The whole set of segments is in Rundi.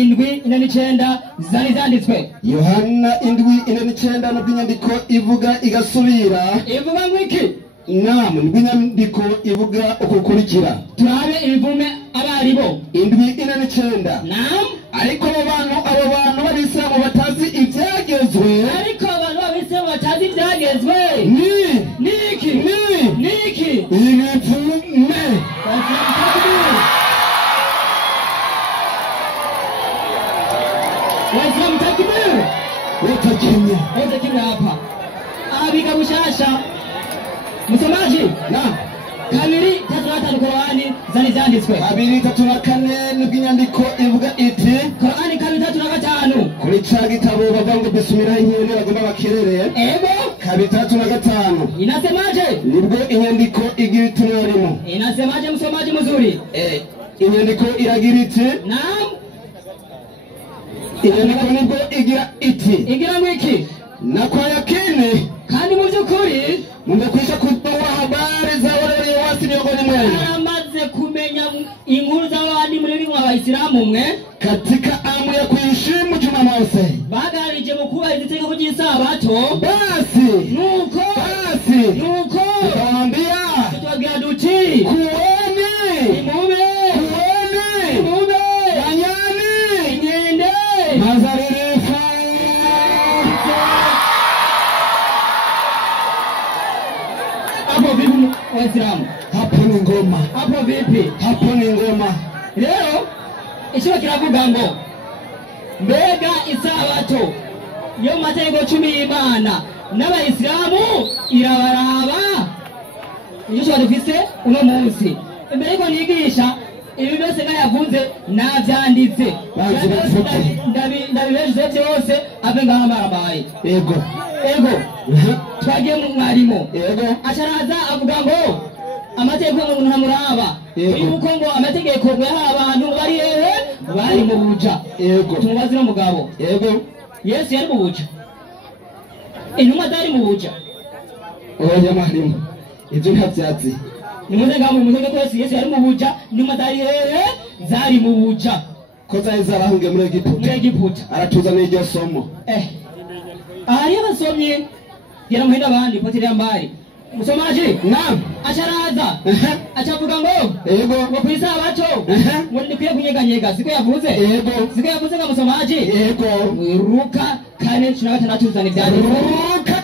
indwi ine n'icenda zari zanditswe. Yohana indwi ine n'icenda nubwo inyandiko ivuga igasubira ivuga ngo iki? Naam, nubwo inyandiko ivuga ukukurikira. Turabe ibivume abaribo indwi ine n'icenda. Naam, ariko abo bantu b'Abisilamu batazi ibyagezwe, ariko abantu b'Abisilamu batazi ibyagezwe niki ibivume. Waislamu takbir. Wote kimya hapa. Abiga mushasha. Msomaji? Naam. Kabiri tatu na tatu Qur'ani zari zanditswe. Kabiri tatu na kane nibwo inyandiko ivuga iti Qur'ani kabiri tatu na gatanu. kuri ca gitabo bavuga ngo bisumira nyene bagomba bakirere. Ego. Kabiri tatu na gatanu. Inasemaje? Nibwo inyandiko igira iti mwarimu. Inasemaje msomaji mzuri? Inyandiko iragira iti Naam. inyandiko nibwo igira iti Igira ngwiki. na kwa yakini Kandi mu byukuri mungekwisha kutoa habari za wale wasi miongoni mwenu amaze kumenya inkuru z'abandi muri bimwe Abayisilamu mwe katika amri ya kuheshimu Jumamosi, bagarije mu kubahiriza itegeko ry'isabato. basi tutawaambia tubabwira duti kuweni imume banyani inkende mazaririfu. hapo vipi Waislamu? Hapo ni ngoma, Hapo vipi? hapo ni ngoma. Leo ikiwa kiravuga ngo mbega isabato yo mategeko 10 y'Imana n'Abayisilamu irabaraba. Iyo dufise uno munsi mbere ko nigisha ibi byose ngayavuze navyanditse ndabibeje byose abe ngaha marabaye. Ego twagiye mu mwarimu asharaza avuga ngo amategeko ngo ntamuraba yuko ngo amategeko ngo yaha abantu bari bari mu buja. Tumubaze no mugabo Yesu yari mu buja, intumwa zari mu buja. oya mwarimu, ibyo ntabyatsi. Nimuze ngaho mu mutegeko Yesu yari mu buja, intumwa zari mu buja ko zari zarahungiye muri Egiputa. Aratuzaniye iryo somo. Ahari abasomye gira muhinda abandi potiri yambari musomaji. Naam. Asharaza achavuga ngo ngo kwisabato ngo ndikwiye kunyeganyega. Siko yavuze nga musomaji. Ruka 4:16 uzana ibyanditswe. Ruka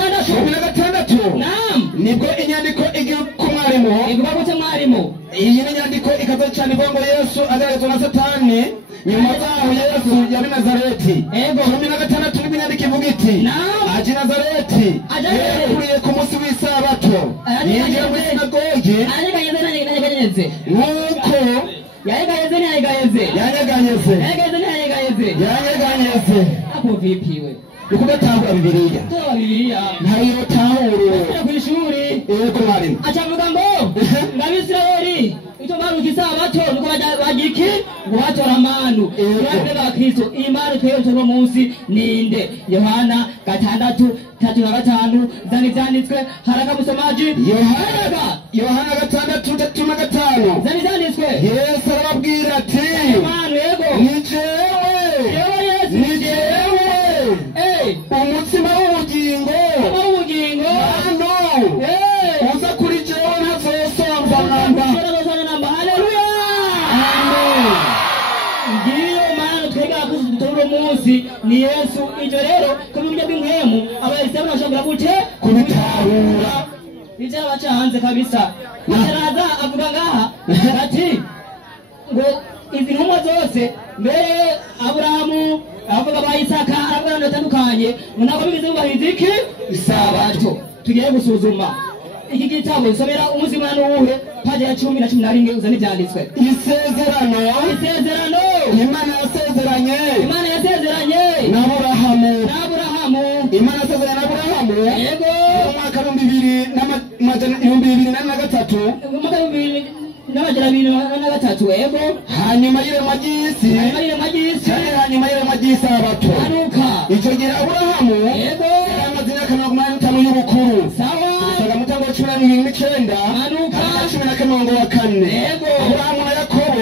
4:16. Naam. Nibwo inyandiko igira ku mwarimu. Ivuga gute mwarimu? Iyi nyandiko ikaza cyane ivuga ngo Yesu agaragazwa na Satani nyuma zaho Yesu yari Nazareti. 16 nibwo inyandiko ivuga iti aje Nazareti yakuriye ku munsi w'isabato yinjira mu sinagogi nuko yanyeganyeze. Hapo vipi we? Ukudatahura Bibiliya ntayo tahuro kwishuri. Mwarimu achavuga ngo ngabisirayeli ito maru kisabato nuko bagiki ngo batora amanu ya Kristo. Imana twese turi munsi ninde? Yohana 6:3-5 zani zanditswe. Haraka musomaji. Yohana 6:3-5 zani zanditswe. Yesu arababwira ati ni jewe umutsima w'ubugingo hano uza kuri jewe ntazosonza namba. Haleluya. Ngiyo maana twega kuzutora munsi ni Yesu. Ivyo rero ko mu buryo bw'impemu Abayisilamu bashobora gute kubitahura. Ivyo baca hanze kabisa. Asharaza avuga ngaha ati ngo izi ntumwa zose mbere Aburahamu avuga ba Isaka avuga natandukanye ntabwo bigize bubahiriza iki isabato. Tugiye gusuzuma iki gitabo somera umuzima n'uwuhe paje ya 10 na 11 uzane byanditswe. Isezerano Imana yasezeranye n'Aburahamu. Imana yasezeranye n'Aburahamu mu mwaka 2023 hanyuma y'iremagisi Isabato. Icyo gihe Aburahamu amaze imyaka 50 y'ubukuru. Saga mutango 19 Aburahamu na Yakobo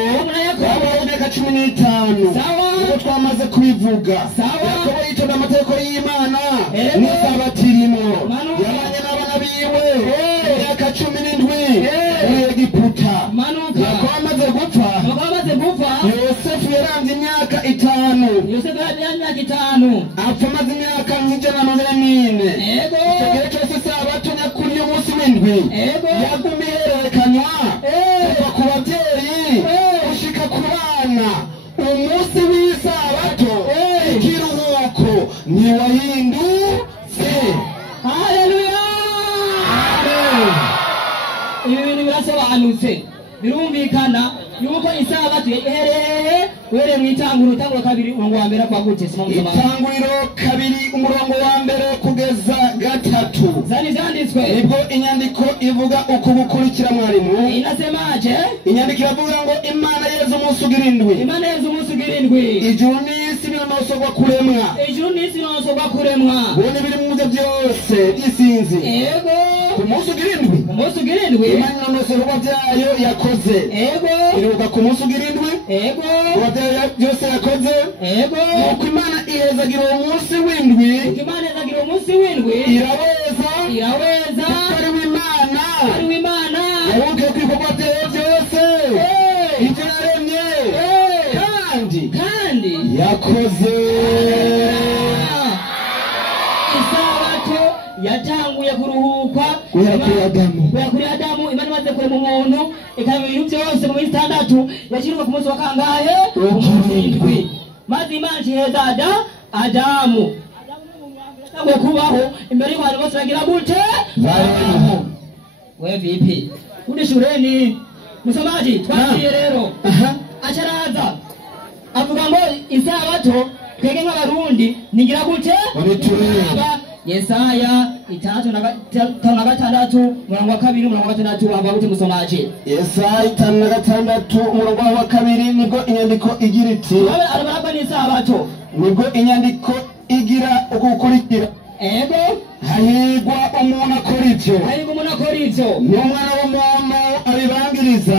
imyaka 10 n'itanu Sawa. uko twamaze kubivuga. Sawa. Yakobo yitonda amategeko y'Imana Ego. n'isabato irimo. Manuka. Yabanye n'abana biwe Eh. imyaka 17 Eh. muri Egiputa. Manuka. Yakobo amaze gupfa Nuko amaze gupfa Yosefu yaramvye imyaka 5 Yosefu yari imyaka 5 apfa amaze imyaka nk'ijana Ego. icyo gihe cyose isabato nyakuri y'umunsi w'indwi Ego. yaguma ihererekanywa Eh. kuva ku babyeyi Eh. gushika ku bana. Umunsi w'isabato Eh. ikiruhuko ntiwahindutse. Haleluya! Amen. Ibi bintu birasobanutse birumvikana yuko isabato uhereye mu itanguro kabiri umurongo wa mbere kwa gute Itanguriro kabiri umurongo wa mbere kugeza 3 zani zanditswe nibwo inyandiko ivuga uko bukurikira mwarimu. inasemaje? Inyandiko iravuga ngo Imana yeza umunsi ugira indwi, Imana yeza umunsi ugira indwi, ijuru n'isi binonosorwa kuremwa, ijuru n'isi binonosorwa kuremwa, bone biri mu byo byose by'isinzi. Ego. Ku munsi ugira indwi Umunsi ugira indwi Imana inonosorwa byayo yakoze. Ego. Iruhuka ku munsi ugira indwi Ego. kuba byayo byose yakoze. Ego. Nuko Imana ihezagira uwo munsi w'indwi Imana yazagira umunsi w'indwi iraweza iraweza kuko ari w'Imana ari w'Imana yabukiye ku bikorwa byayo byose Eh. ibyo yaremye Eh. kandi yakoze. Isabato yatanguye kuruhuka Guhera kuri Adamu. guhera kuri Adamu. Imana imaze kurema umuntu ikaba ibintu byose mu minsi 6 yashyirwa ku munsi wa kangahe? Umunsi w'indwi. Maze Imana iheza Adamu yatanguye kubaho imbere y'abantu bose bagira gute? Barabaho. We vipi uri shuleni msomaji? Twasiye rero acharaza avuga ngo isabato twege nk'abarundi nigira gute? Onitureba. Yesaya 5:6 umurongo wa 2 umurongo wa 6 avuga gute msomaji? Yesaya 5:6 umurongo wa 2 nibwo inyandiko igira iti Wawe arabaraba ni isabato nibwo inyandiko igira ukukurikira. Ego. Hahirwa umuntu akora ibyo, Hahirwa umuntu akora ibyo, n'umwana w'umuntu abibangiriza,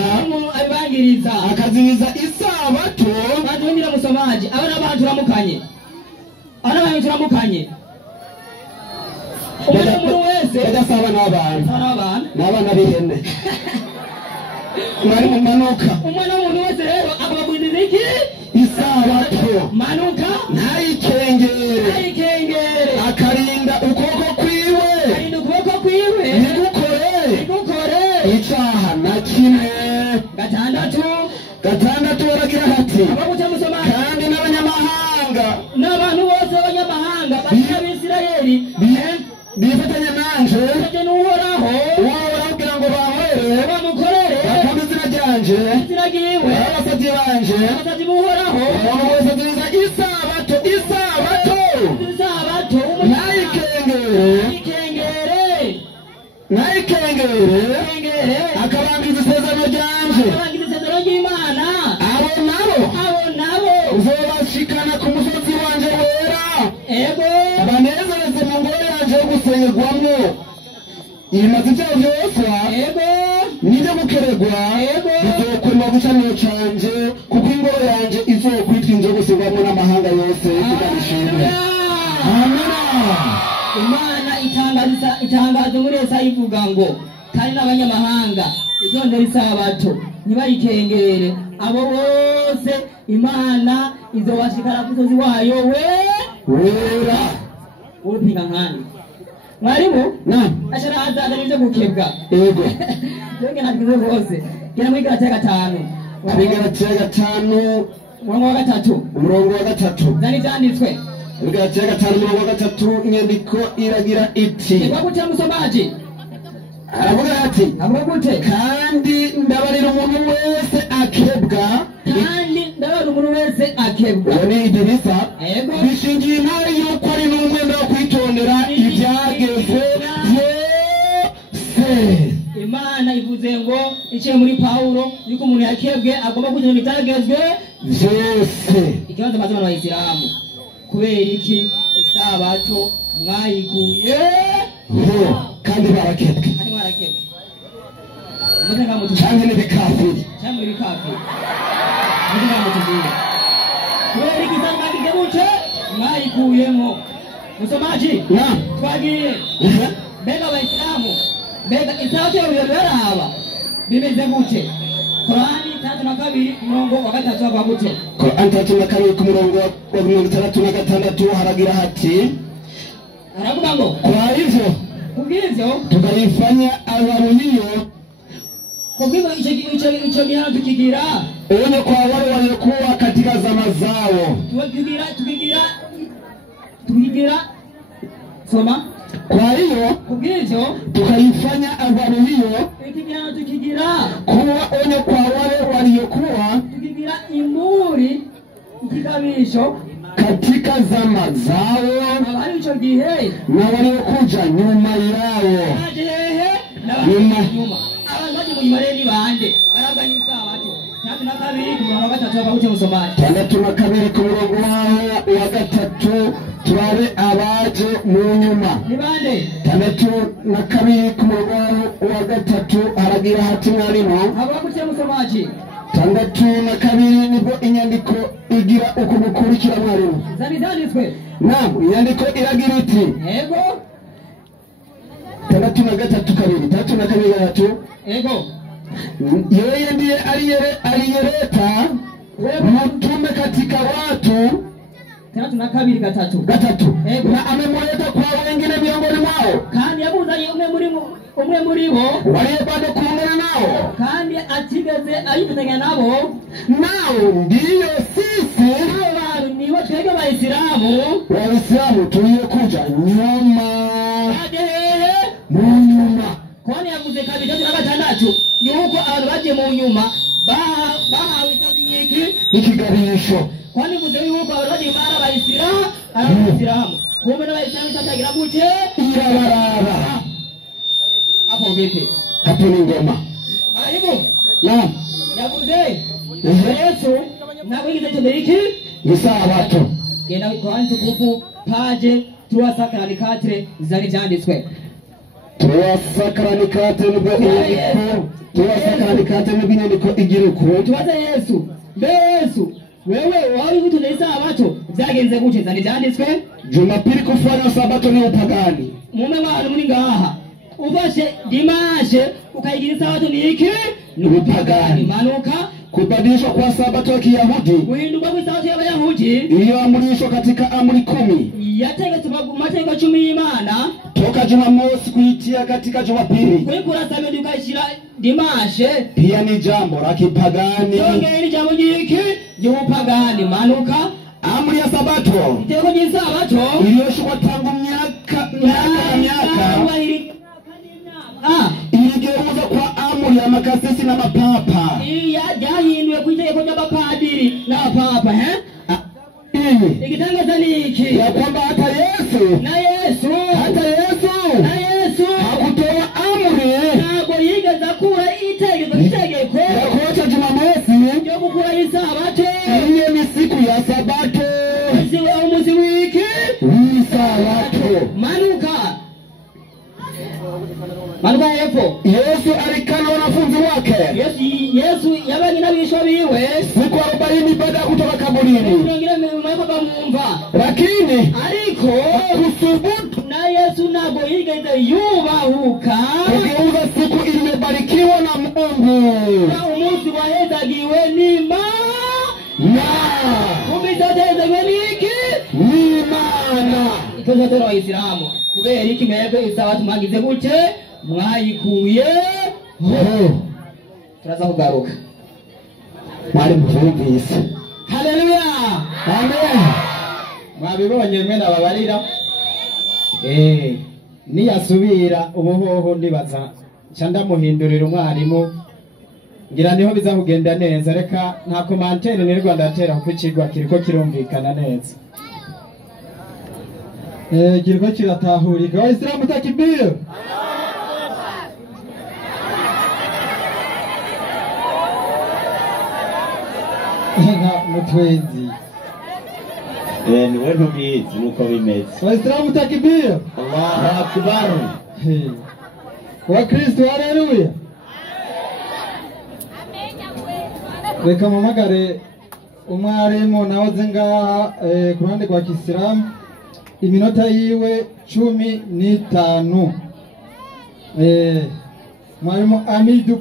abibangiriza akaziriza isabato. Badumira musomaji abana abantu turamukanye, abana abantu turamukanye. Umuntu wese badasaba n'abantu n'abana b'ihene mwari mu manuka. Umwana w'umuntu wese rero akabaguriza iki? Isabato. Manuka ntayikengere akarinda ukuboko kwiwe ntigukore icyaha na kimwe. 6 baragira hati kandi n'abanyamahanga n'abantu bose b'abanyamahanga b'Abisirayeli bifatanya nanje n'uhoraho kugira ngo bankorere bamukorere bakunda izina ryanje izina ryiwe abasabyi banje abasabyi b'uhoraho umuntu wese aziriza isabato ntayikengere akabangiriza isezerano ryanje. ry'Imana abo nabo uzobashikana ku musozi wanje wera. Ego. banezereze mu ngoro yanje yo gusengerwamwo. ibimazi byayo byose nibyo gukeregwa bizokurima gucaniro canje kuko ingoro yanje izokwitwa inzu yo gusengerwamwo n'amahanga yose. Tuganishimwe. Amina. Imana itangaza muri Yesaya ivuga ngo kandi n'abanyamahanga izondera isabato ntibayikengere. Abo bose Imana izobashikana ku musozi wayo wera. Urupinga nkani mwarimu asharaza adarije gukebwa. Yego. Twenge natwe bose kira muri Galatiya 5 umurongo wa 3 zani zanditswe Galatiya 5 umurongo wa 3 inyandiko iragira iti kwa gute musomaji? aravuga ati avuga gute? kandi ndabarira umuntu wese akebwa. uwo ni idirisa bishingiye intare yuko ari n'umwenda wo kwitondera ibyagezwe byose. Imana ivuze ngo iciye muri Paulo yuko umuntu yakebwe agomba kwitondera ibyagezwe byose. Ikibazo maze abantu b'Isilamu kubera iki isabato mwayikuye kandi barakebwe muze ngamutu cyane n'ibikafiri muze ngamutu mwayikuyemo. Musomaji twagiye mbega abayisilamu mbega isabato yoberaba bimeze gute? Korani 32 umurongo wa 3 wa gute? Korani 32 ku murongo wa 36 haragira hati, aravuga ngo kwa hivyo tukaifanya adhabu hiyo kubwiba ico mihano tukigira onyo kwa wale waliokuwa katika zama zao. Tukigira soma. Kwa hiyo tukaifanya adhabu hiyo tukigira kuwa onyo kwa wale waliokuwa tukigira imuri ikigabisho katika zama zao abari ico gihe na waliokuja nyuma yao. Nyuma abazaje mu nyuma rero bande baraganya isabato 32 ku murongo wa 3 bakute musomaji 32 ku murongo wa 3 turabe abaje mu nyuma ni bande 32 ku murongo wa 3 haragira hati mwarimu abakute musomaji 32 nibwo inyandiko igira uko gukurikira mwarimu zabizanditswe. Naam, inyandiko iragira iti yego 33 yego yeye ndiye aliyeleta mtume katika watu 32 na amemuleta kwa wengine miongoni mwao, kandi yabuzanye umwe muri bo waliye bado kuungana nao, kandi atigeze ayifatanya nabo. nao ndiyo sisi abantu nibo twebwe Waislamu tuliokuja nyuma mu nyuma. Kwani yavuze kabiri 36 yuko abantu baje mu nyuma bahawe ikigabisho. Kwani vuze yuko abantu baje mara Waislamu kumbe na Waislamu tatagira gute irabaraba. Hapo vipi? Hapo ni ngoma. Aibu yavuze Yesu na wigisha tuberiki isabato yenda kwa ntukufu paje tuwasakarani 4 zari janditswe. Tuwasakarani 4 nibwo inyandiko tuwasakarani 4 nibwo inyandiko igira uko tubaze Yesu Yesu wewe wari gutunza isabato byagenze gute zari janditswe? Jumapili kufanya sabato ni upagani. Mume wanyu muri ngaha ufashe dimashe ukayigira isabato ni iki? Ni upagani. Manuka kubadilishwa kwa sabato ya Kiyahudi kuhinduka kwa sabato y'Abayahudi iliyoamrishwa katika amri 10 yategetswe mu mategeko 10 y'Imana toka Jumamosi kuitia katika Jumapili kuyikura sabato ukashira dimashe pia ni jambo la kipagani. Yongeye ni jambo jiki y'upagani. Manuka amri ya sabato iteko ry'isabato iliyoshikwa tangu miaka iligeuza kwa amri ya makasisi na mapapa. Yahinduye ku itegeko ry'abapadiri n'abapapa igitangaza niki ya kwamba hata Yesu hakutoa amri ntabwo yigeze akura itegeko ya kuacha Jumamosi yo gukura isabato. Iyo ni siku ya sabato umunsi wiki w'isabato. Manuka hepfo Yesu alikana wanafunzi wake. Yesu yabanye n'abishwa biwe siku 40 baada ya kutoka kaburini. Lakini ariko kusubutu na Yesu ntabwo yigeze yubahuka kugeuza siku iliyobarikiwa na Mungu na umunsi wahezagiwe n'Imana. Ikoze Waislamu kubera iki mwebwe isabato mwagize gute mwayikuye turaza kugaruka mwari muvumvise. Haleluya amen. Mwabibonye mwe nababarira niyasubira ubuhoho ndibaza cyanda muhindurira umwarimu ngira niho biza kugenda neza. Reka nta commentaire ni Rwanda atera ku kigwa kiriko kirumvikana neza. Kiriko kiratahurika. Waislamu takibir. Mutwenzi niwe ntubizi nuko bimeze. Waislamu takibir. Allahu akbar. Wa Kristo haleluya. Reka mamagare umwarimu nahoze ngaha ku ruhande rwa kisilamu iminota yiwe 15. Mwarimu Amidu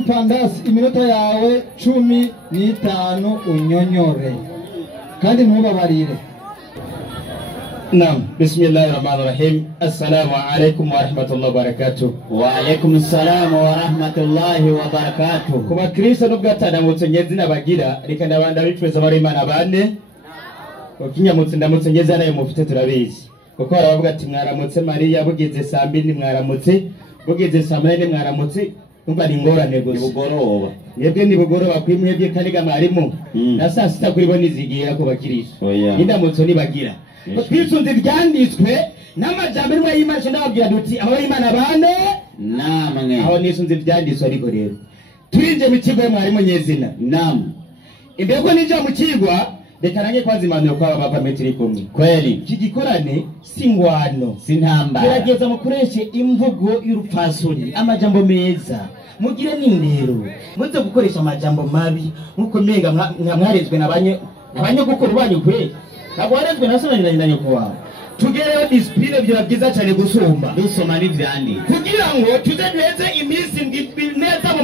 Pandas iminota yawe 15 unyonyore kandi ntubabarire. Naam, bismillahirrahmanirrahim. Assalamu alaikum wa rahmatullahi wa barakatuh. Wa alaikum assalam wa rahmatullahi wa barakatuh. Kuba Kristo nubwo atandamutse nyezi nabagira reka ndabanda bitweza bari Imana bane. Ukinyamutse ndamutse nyezi nayo mufite turabizi. Kuko baravuga ati mwaramutse Mariya bugeze saa 2 mwaramutse bugeze saa 4 mwaramutse umva ni ngorane gusa. Bugoroba. Yebwe ni bugoroba kwimwebye kaniga mwarimu. Na saa 6 kuri bo nizigiye ko bakiriso. Indamutse nibagira. Twisunze ibyanditswe n'amajambo y'Imana ndababwira duti aba Imana bane namwe aho nisunze ibyanditswe ariko rero turinje mu kigo mwarimu nyezina nam imbego nije mu kigwa reka nange kwanza imana yo kwa baba metri kumwe kweli kigikorane singwano sintamba gerageza mukoreshe imvugo y'urupfasoni amajambo meza mugire n'indero muze gukoresha amajambo mabi nkuko menga mwarezwe nabanye gukora banyu kwe nabwarezwe nasonanye na nyoko wawe tugereho discipline byira byiza cyane gusumba dusoma n'ivyandi kugira ngo tuzeduheze iminsi neza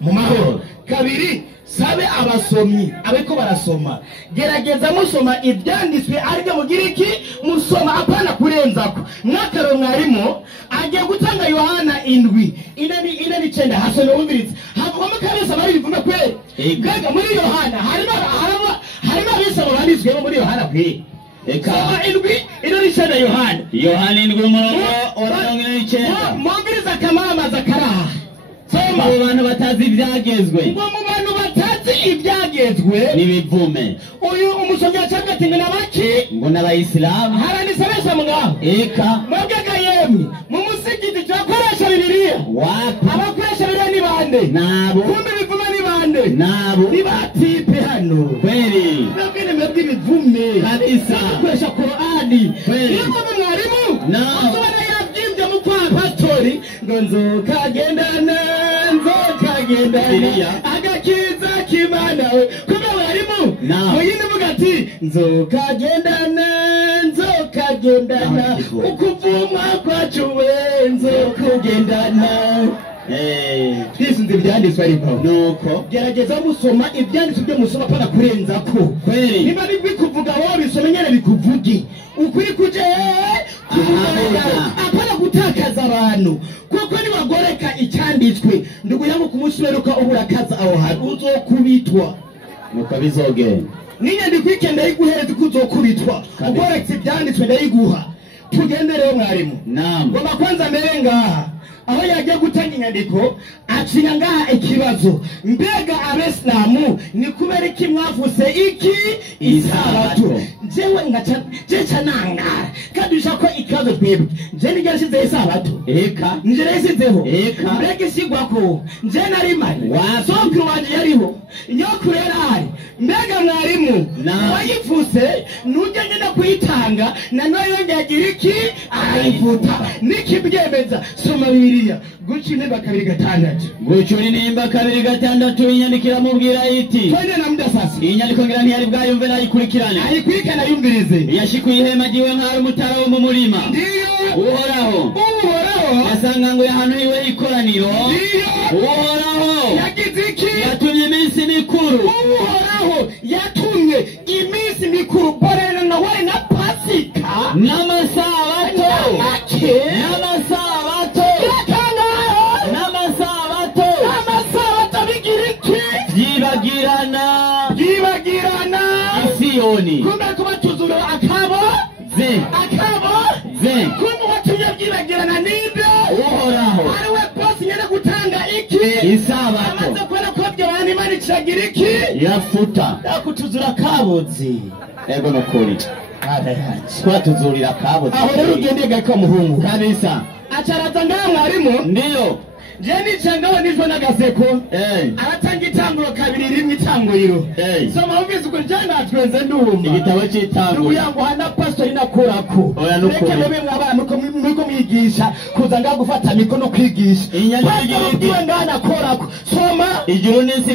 mu mahoro kabiri sabe abasomyi abeko barasoma gerageza musoma ibyanditswe aribyo mugira iki musoma apana kurenzako mwakaro mwarimu agiye gutanga Yohana 7:9 hasone umbiritse havamo kabisa bari bivume kwe gaga muri Yohana harimo abisaba banditswe muri Yohana kwe eka 7:9 Yohana 7:9 mwangiriza kamama zakaraha soma abantu batazi ibyagezwe ngo mu bantu batazi ibyagezwe nibivume uyu umusomyi cyangwa ati ngana baki ngo n'abayisilamu haranisabesha mugabo eka mwebwe yemwe mu musigiti twakoresha Bibiliya wapi abakoresha Bibiliya ni bande nabo kumbe bivume ni bande nabo ni batipe hano kweli mwebwe mwebwe bivume kabisa bakoresha Qur'ani kweli yego mwarimu nabo ubona yabyimbye mu kwa pastori ngo nzokagendana agakiza kimana we kumbe mwarimu muyindi vuga ati nzokagendana ukuvuma kwacu we nzokugendana twisunze ibyanditswe ariko nuko gerageza musoma ibyanditswe byo musoma pana kurenzako kweli niba bikuvuga wowe bisome nyene bikuvuge ukuri kuje apana gutakaza abantu kuko nibagoreka icyanditswe nduguyamo kumusuberuka uburakaza aho hari uzokubitwa nuko bizogenda ninyandiko ikenda yiguhereza kuzokubitwa ugoreka ibyanditswe ndayiguha tugende rero mwarimu ngoma kwanza mbere ngaha aho yagiye gutanga inyandiko acinya ngaha ikibazo mbega abesilamu ni kubera iki mwavuse iki isabato jewe jeca nangara kandi ushaka ikibazo twebwe je nigera nshyizeho isabato nje nashyizeho mbega isigwako nje nari mari sokuru wanje yariho nyokuru yarahari mbega mwarimu wayivuse nujya nyine kuyitanga nanone yongeye agira iki arayivuta nikibyemeza soma Bibiliya guca intebe 2:6 guca inimba 2:6 inyandikira mubwira iti twende na muda sasa inyandiko ngira ntiyari bwayumve nayikurikirane ayikurikirana yumvirize yashikuye ihema giwe nk'ari umutara wo mu murima ndiyo uhoraho yasanga ngo ahantu hiwe ikoraniro uhoraho yagize iki yatumye iminsi mikuru uhoraho yatumye iminsi mikuru borera na wari na pasika n'amasabato byibagirana isiyoni kumbe kuba tuzura akabo kumbe watumye byibagirana ninde uhoraho ari we bosi nyene gutanga iki isabato amaze kubona ko byo bani Imana iciragira iki yafuta yakutuzura kabozi ego nokuri twatuzurira kabozi aho rero ugende gaka muhungu kabisa acaraza ngaho mwarimu ndiyo jeni changaho nijwe n'agaseko aratanga itanguro 2 itanguriro soma ubizi ko jana atwenze ndumva igitabo cy'itanguro yangu hana pastor inakorako oya nukuri reke mwabana nuko yuko mwigisha kuza nga gufata mikono kwigisha inyandiko ngana korako soma ijuru n'isi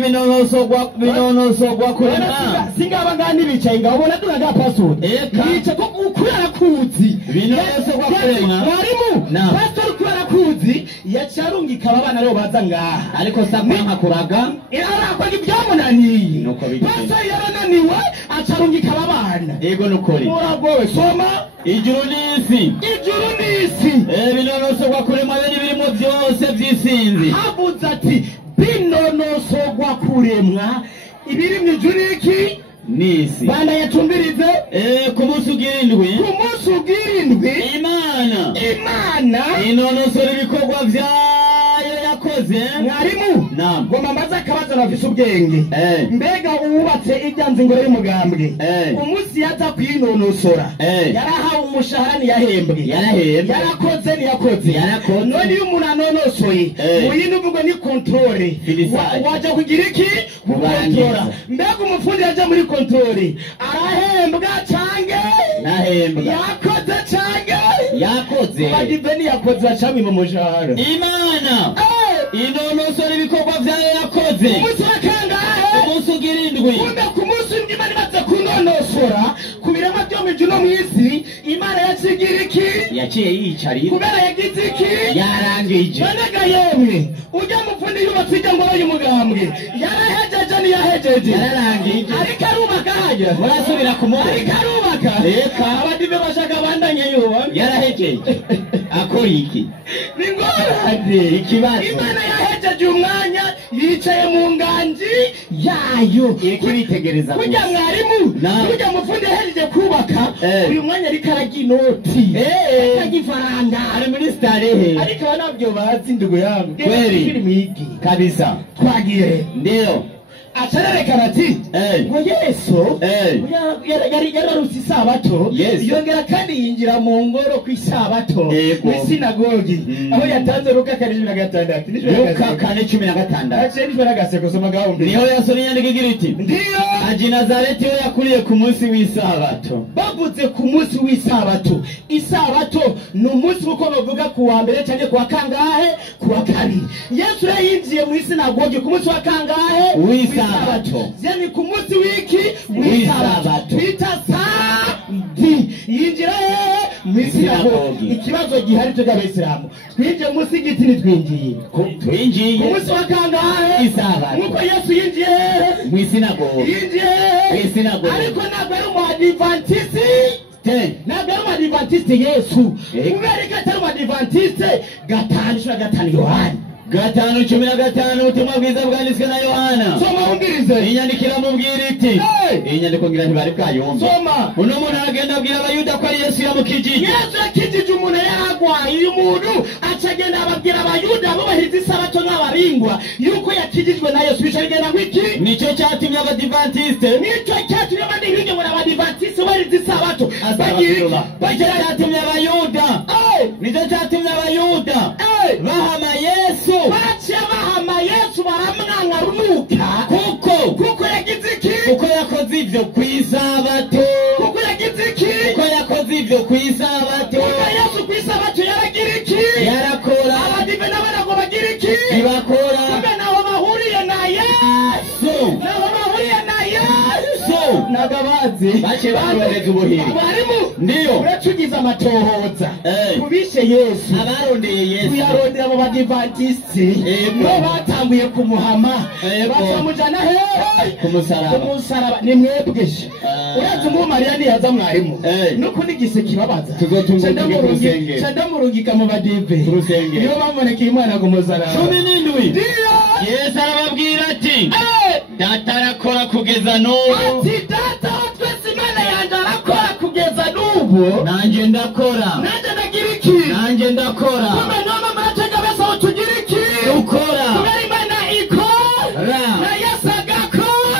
binonosogwa kurema singaba ngani bicaye ngaho ubona tunaga password bice ko ukurara kuzi binonosogwa kurema mwarimu pastor kurara kuzi yacarungika abana rero baza ngaha ariko sakwa nkakuraga arakora ibyamunaniye pastor yarananiwe acarungika abana yego nukuri muragowe soma ijuru n'isi binonosogwa kurema bene birimo byose by'isinzi habuze ati binonosogwa kuremwa ibiri mu ijuru iki n'isi banda yatumbirize ku munsi ugirindwi imana inonosora ibikorwa byayo yakoze mwarimu ngoma mbaza akabazo nafise ubwenge mbega uwubatse ijyanze ingoro y'umugambwe umunsi yaza kwinonosora yarahawe umushahara ntiyahembwe yarakoze ntiyakoze none iyo umuntu anonosoye muyindi mvugo ni kontrole waje kugira iki gukontora mbega umufundi yaje muri kontrole arahembwa canke yakoze canke yakoze badiveni yakoze bacamwe mu mushahara imana inonosora ibikorwa byayo yakoze umunsi wa kangahe umunsi ugirindwi kumbe ku munsi imana imaze kunonosora ku birema byo mu ijuru no mu isi imana yacigira iki yaciye yicarira kubera yagize iki yarangije banega yemwe ujya mufundi yubatse ijya ngoro y'umugambwe yarahejeje ntiyahejeje yararangije ariko arubaka hajya murasubira kumubona ariko arubaka reka abadive bashaka bandanye yuba yarahejeje akora iki ni ngorane ikibazo imana yahejeje umwanya yicaye mu nganji yayo kwitegereza kujya mwarimu kujya mufundi yahejeje kubaka uyu mwanya ariko aragira inoti atagifaranga ari muri starehe ariko abanabyo bazi ndugu yangu kweli mwigi kabisa twagiye ndio acarerekana ati ngo yesu yararutse isabato yongera kandi yinjira mu ngoro ku isabato mw'isinagogi aho yatanze Luka 4:16 Luka 4:16 aciye nijwe n'agaseko soma gahunda niho yasomye inyandiko igira iti ndiyo aji Nazareti we yakuriye ku munsi w'isabato bavuze ku munsi w'isabato isabato ni umunsi uko bavuga ku wa mbere cyangwa ku wa kangahe ku wa kabiri yesu rero yinjiye mu isinagogi ku munsi wa kangahe w'isabato yani ku munsi w'iki w'isabato bita sadi yinjira mu isinagogi ikibazo gihari cyo cy'abayisilamu twinjiye munsi y'igiti ntitwinjiye twinjiye ku munsi wa kangahe isabato nk'uko yesu yinjiye mu isinagogi ariko ntabwo ari umu-adventiste ntabwo ari umu-adventiste yesu kubera ko atari umu-adventiste 5:5 Yohana 5:15 ubutumwa bwiza bwanditswe na Yohana soma wumvirize inyandikira mubwira iti inyandiko ngira ntibari bwayumve soma uno muntu aragenda abwira abayuda ko ari yesu yamukijije yesu yakijije umuntu yaragwaye uyu muntu acagenda ababwira abayuda bubahiriza isabato nk'ababingwa yuko yakijijwe na yesu bica bigenda ngwiki nicyo cyatumye abadivantiste abandi muri abadivantiste bubahiriza isabato cyatumye abayuda nicyo cyatumye abayuda bahama yesu baciye bahama yesu baramwanga runuka kuko yagize iki kuko yakoze ibyo ku isabato kuko yagize iki kuko yakoze ibyo ku isabato kuko yesu ku isabato yaragira iki yarakora abadive n'abanago bagira iki ntibakora kumbe naho bahuriye na yesu nagabazi baciye barohereza ubuhiri barimu ndiyo uratugize amatohoza kubishe yesu abarondeye yesu kuyarondera mu badivantiste bo batambuye kumuhama bacamujana ku musaraba ni mwebweje uretse ngo Mariya ntiyaza mwarimu nuko nigise kibabaza ndamurungika mu badive nibo bamonekeye imana ku musaraba 17 yesu arababwira ati data arakora kugeza n'ubu ati data twese imana yanjye arakora kugeza n'ubu nanjye ndakora nanjye ndagira iki nanjye ndakora kumbe noma muratega bese aho tugira iki dukora kubera imana ikora na yesu agakora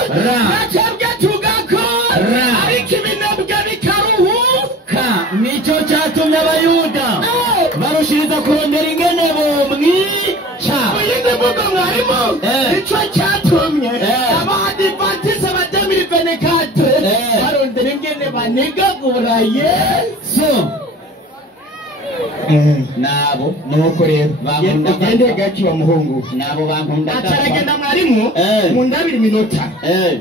na twebwe tugakora ariko ibinebwe bikaruhuka nicyo cyatumye abayuda barushiriza kurondera ingene bomwica uyindi mvugo mwarimu nicyo cyatumye abadivantiste bademiri benekate barondera ingene banegagura yesu nabo nuko rero ugende gaki wa muhungu nabo bankunda acaragenda mwarimu mu ndabiri minota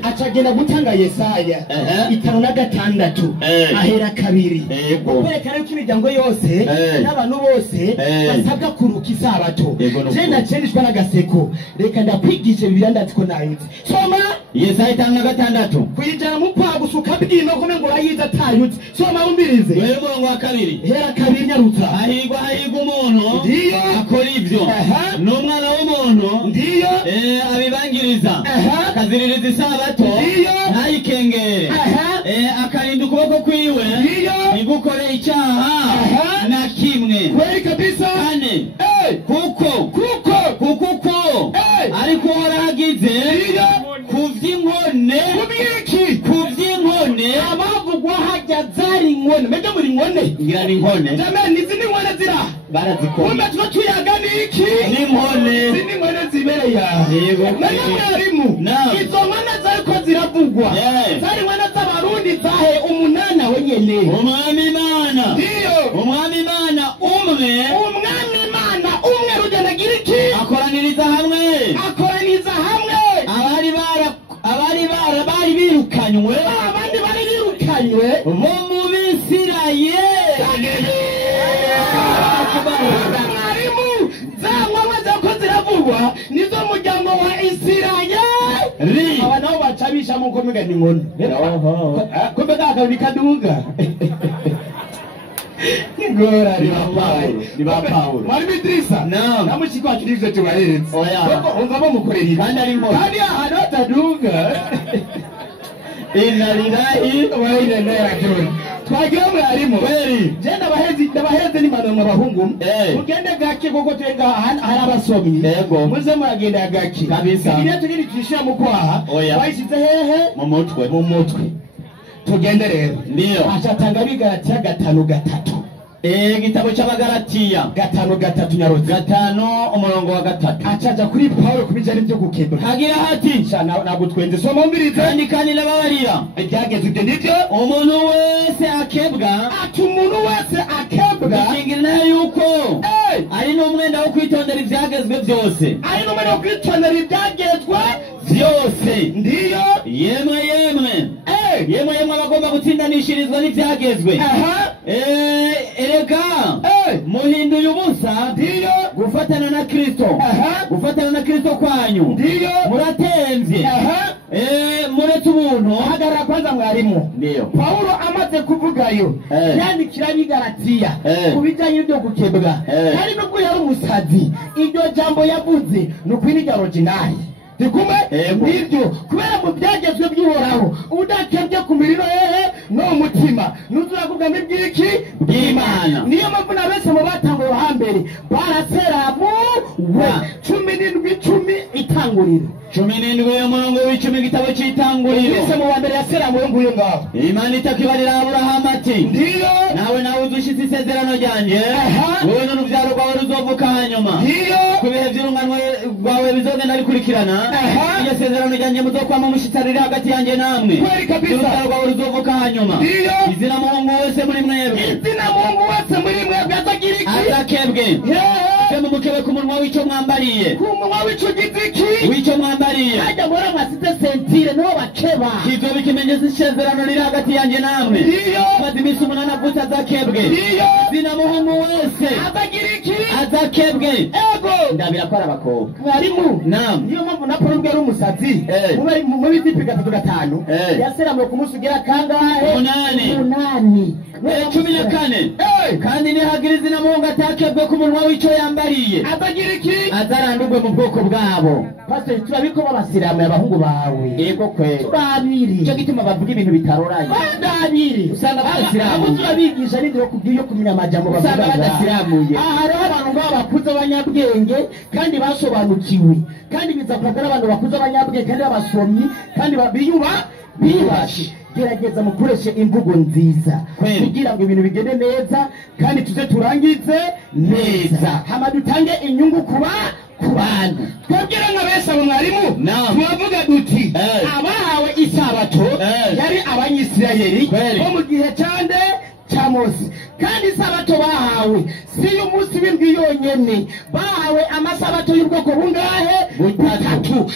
acagenda gutanga Yesaya 5:6 ahera kabiri kwerekana yuko imiryango yose n'abantu bose basabwa kuruka isabato je nacenishwa n'agaseko reka ndakwigije Bibiliya ndaziko nayutse soma Yesaya 5:6 kwijana mu kwa gusuka bwino kome ngo rayiza tayutse soma umbirize wewe murongo wa kabiri hera kabiri nyarutsa hahirwa umuntu ndiyo akora ibyo n'umwana w'umuntu ndiyo abibangiriza akaziririza isabato ndiyo ntayikengere akarinda ukuboko kwiwe ndiyo ntigukore icyaha na kimwe kweli kabisa kane kuko ariko waragize kuvy'inkone kuvy'inkone abavugwa hajya zari inkone mede muri inkone ngira ni inkone jamani izi ni inkone zira barazikora kumbe tuba tuyaga niki n'inkone izi ni inkone zibereye yego none mwarimu izo nkone zariko ziravugwa zari inkone z'abarundi zahe umunana wenyene umwami Imana ndiyo umwami Imana umwe rugenda gira iki akoraniriza hamwe bari birukanywe abandi bari birukanywe bo mu Bisirayeli mwarimu za nkoma zako ziravugwa nizo muryango wa Isirayeli aba nabo bacabisha mu komega ni ngono kumbe kakabiri kaduga ngora ni ba Paulo mwarimu Idrisa namushiko akirivyo tubaheretse koko umva bamukorera kandi ari ngono kandi ahantu ataduga inalirahi waina naye atoni twagira mwarimu kweli je ndabaheze ni mano mwabahungu ugende gake koko twenga hari abasomyi muze muragenda gake kabisa ile tugiri twishira mu kwaha bayishize hehe mu mutwe tugende rero ndiyo acatanga bigaratiya 5:3 igitabo cy'abagaratiya 5:3 nyaroze 5 umurongo wa 3 acaja kuri Paulo kubijana byo gukebwa hagira hati ntabwo twenze soma mbirize kandi nababarira ibyageze ibyo nibyo umuntu wese akebwa ikingirana yuko ari n'umwenda wo kwitondera ibyagezwe byose ndiyo yemwe bagomba gutsindanishirizwa n'ibyagezwe erega muhinduye ubusa ndiyo gufatana na Kristo kwanyu ndiyo muratemvye muretse ubuntu hagarara kwanza mwarimu ndiyo Paulo amaze kuvugayo yandikira bigaratiya kubijanye n'ibyo gukebwa kandi nubwo yari umusazi iryo jambo yavuze nukwiniga original dikume nibyo kubera mu byagezwe by'uhoraho udakebye ku miriro no mutima nuzuravuga mbyiki bw'Imana niyo mpamvu nabese mu batanguye hambere baraseramu we 17 itanguriro 17 umurongo w'10 gitabo cy'itanguriro ise mu wambere yaseramu nguye ngaho Imana itakibarira Aburahamu ati ndiyo nawe uzushitse isezerano ryanjye wowe n'urubyaro rwawe ruzovuka hanyuma ndiyo kubihe by'urunganwe rwawe bizogenda bikurikirana iyo sezerano ryanjye muzokwama mushitarire hagati yanjye namwe urubyaro rwawe ruzovuka hanyuma izina Mungu wese muri mwebwe azakebwe mu mukebe ku munwa w'icyo mwambariye w'icyo mwambariye hajya mbora mwasite sentire niho bakeba kizo bikimenyesha isezerano riri hagati yanjye namwe maze iminsi 8 avutse azakebwe izina Mungu wese azakebwe ndabira ko ari abakobwa mwarimu niyo mpamvu na Paulo bwari umusazi mu bitipi 3:5 yaseramuye ku munsi ugira kangahe 8 14 kandi nihagira izina Mungu atakebwe ku munwa w'icyo yambariye azarandurwe mu bwoko bwabo pastor turabiko babasiramu abahungu bawe yego kweli turabiri cyo gituma bavuga ibintu bitaroranye badabiri usanga badasiramu turabigisha n'indiro kubwiyo kumenya amajambo bavuga usanga badasiramuye hari abantu babakuze abanyabwenge kandi basobanukiwe kandi biza kugara abantu bakuze abanyabwenge kandi babasomyi kandi babiyuba bibashe gerageza mukoreshe imvugo nziza kugira ngo ibintu bigende neza kandi tuze turangize neza hama dutange inyungu kuba ku bantu twabwira nka bese abo mwarimu tubavuga duti abahawe isabato yari abanyisirayeli bo mu gihe cyande cya Mose kandi isabato bahawe si y'umunsi w'indwi yonyene bahawe amasabato y'ubwoko bungahe butatu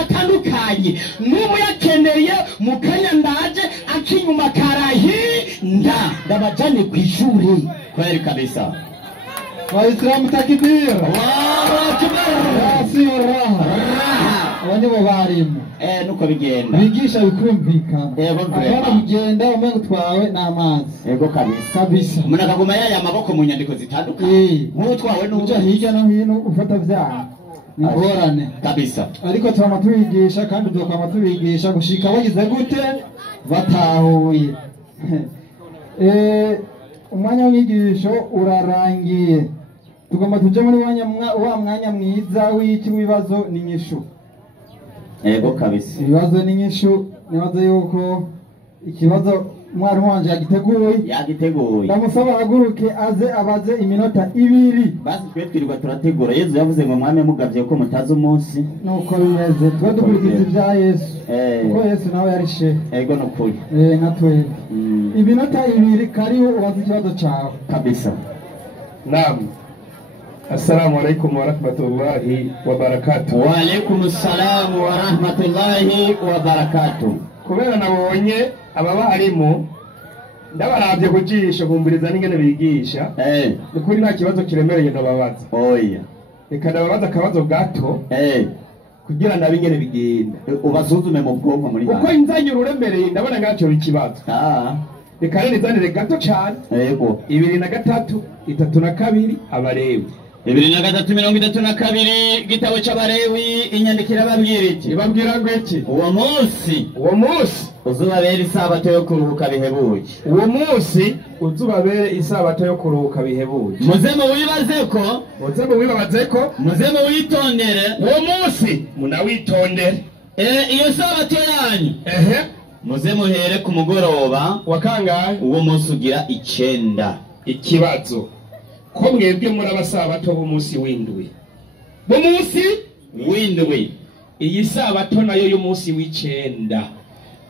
atandukanye n'ubu yakeneye mu kanya ndaje akinyuma karahinda ndabajane ku ishuri kweli kabisa. Waislamu takbir. Allahu akbar. Sio raha. Wanje bo barimu. Nuko bigenda. Bigisha bikumvikana. Bumvira. Bigenda umengo twawe n'amazi. Yego kabisa. Umuntu akaguma yaya amaboko mu nyandiko zitandukanye. Nk'uwo twawe n'uja hirya no hino ufata vyaha. Ngorane kabisa. Ariko twama tubigisha kandi tukama tubigisha gushika bagize gute batahuye. Umwanya w'inyigisho urarangiye. Tugomba tuje muri wa mwanya mwiza w'iki wibazo n'inyishu. Yego kabisa. Ibibazo n'inyishu nibazo yuko ikibazo mwarimu wanje yagiteguye. Ndamusaba haguruke aze abaze iminota 2. Basi twe twirirwa turategura. Yesu yavuze ngo mwame mugavye ko mutazi umunsi. Nuko bimeze. Twe dukurikiza ibya Yesu. Kuko Yesu nawe yari shehe. Yego nukuri. Natwe. Iminota 2 kariho ubaze ikibazo cyawe. Kabisa. Naam. Assalamu alaikum wa rahmatullahi wa barakatuh. Wa alaikum assalam wa rahmatullahi wa barakatuh. Kubera nabonye ababa arimo ndabaravye kujisha kumburiza n'ingene bigisha. Nikuri nta kibazo kiremereye ndababaza. Oya. Reka ndababaza akabazo gato. Kugira nabi ingene bigenda. Ubasuzume mu bwonko muri uko inzanye ururemereye ndabona ngacyo ikibazo. Reka rero nizanire gato cyane. Yego. 2003, 32 abarewi. 2032 gitabo c'abarewi inyandikira babwira iki? Ibabwira ngo iki? Uwo munsi uzubabera isabato yo kuruhuka bihebuye. Uwo munsi uzubabera isabato yo kuruhuka bihebuye. Muze mubibazeko, muze muwitondere. Uwo munsi munawitondere. Iyo sabato yanyu. Muze muhere ku mugoroba wa kangahe? Uwo munsi ugira 9. Ikibazo ko mwebwe muri abasabato b'umunsi w'indwi. Iyi sabato nayo y'umunsi w'9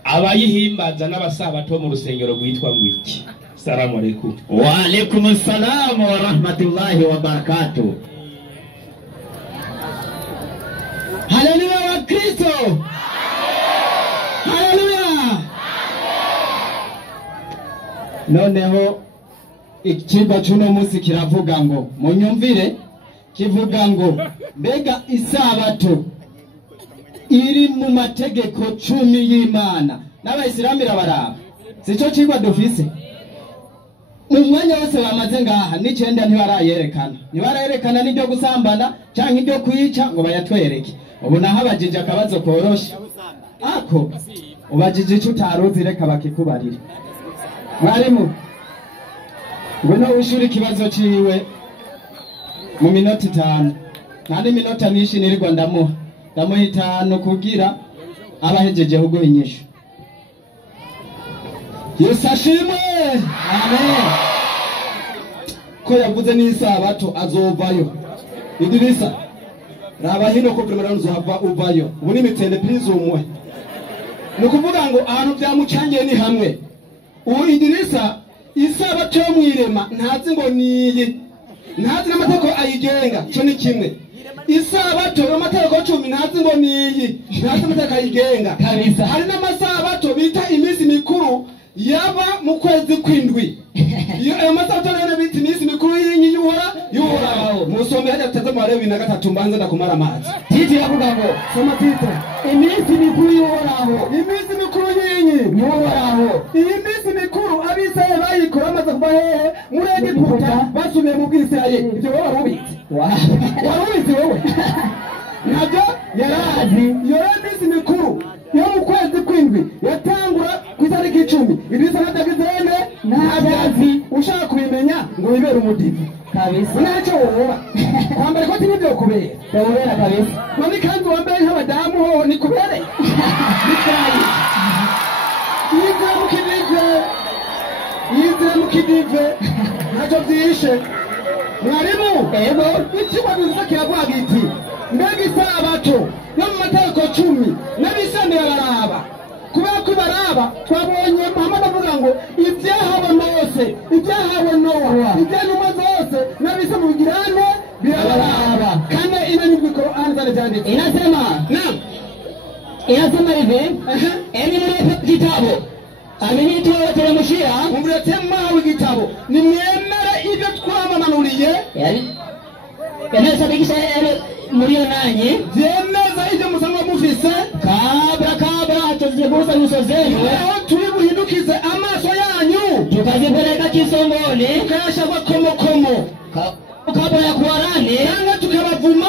abayihimbaza n'abasabato mu rusengero rwitwa ngwiki. Assalamu alaikum. Wa alaikum assalam wa rahmatullahi wa barakatuh. Haleluya wa Kristo. Haleluya. Noneho ikiba cy'uno munsi kiravuga ngo munyumvire, kivuga ngo mbega isabato iri mu mategeko 10 y'Imana n'abayisilamu baraba. Sico kigwa dufise mu mwanya wose bamaze ngaha n'icenda ntibarayerekana n'ibyo gusambana cyangwa ibyo kwica ngo bayatwereke. Ubu nahabajije akabazo koroshe ako ubajije icyo utaruzi reka bakikubarire. Mwarimu ngwino ushuri ikibazo ciwe mu minota 5 kandi minota myinshi nirirwa ndamuha 5 kugira abahejeje hugo inyishu. Yesu ashimwe. Amen. Ko yavuze n'isabato azovayo. Idirisa raba hino ko primera nzohava uvayo. Ubu ni mitende please umwe. Nukuvuga ngo ahantu byamucangiye ni hamwe. Ubu Idirisa isabato yo mwirema ntazi ngo niyi. Ntazi n'amategeko ayigenga. Cyo ni kimwe. Isabato y'amategeko 10 ntazi ngo niyi. Ntazi amategeko ayigenga. Kabisa. Hari n'amasabato bita iminsi mikuru yaba mu kwezi kw'indwi. Iyo amasabato rero bita iminsi mikuru y'inyi yuhora. Musombe hajya tutaza mu Barewi 3 mbanza ndakumara amazi. Titi yavuga ngo soma titi. Iminsi mikuru yuhoraho. Iminsi mikuru y'inyi yuhoraho. Iyi minsi mikuru abisaya bayikora amaze kuba hehe muri Egiputa basubiye mu Bwisirayeli. Ibyo warubitse. Warubitse wowe. Nabyo yarazi. Iyo minsi mikuru yo mu kwezi kw'indwi yatangura ku itariki 10. Idirisa natagizene ntabazi ushaka kubimenya ngo wibere umudivi kabisa. Nacyo woba kwambara ko tinibyo kubera dawera kabisa. None kandi wambaye nk'abadamu ho ni kubere bikayi yizera mukidive nacyo byishe. Mwarimu ikibazo biza kiravuga iti mbega isabato yo mu mategeko 10 n'abisane baraba. Kubera ko baraba twabonye Muhammad avuga ngo ibyahawe Mose, ibyahawe Nowa, ibyanuma zose Inasema Naam. inasema hivi, enyi mlio kitabu amenitolemushia mumulete mwawe igitabo nimwemere ibyo twamamanuliye yanasadikisha mlio nanyi byemeza ibyo musanzwe mufise kabla tuziguza nyuso zenu aho turi buhindukize amaso yanyu tukazipeleka kisongoni tukayashagwa komokomo kabla ya kuwarani cyangwa tukabavuma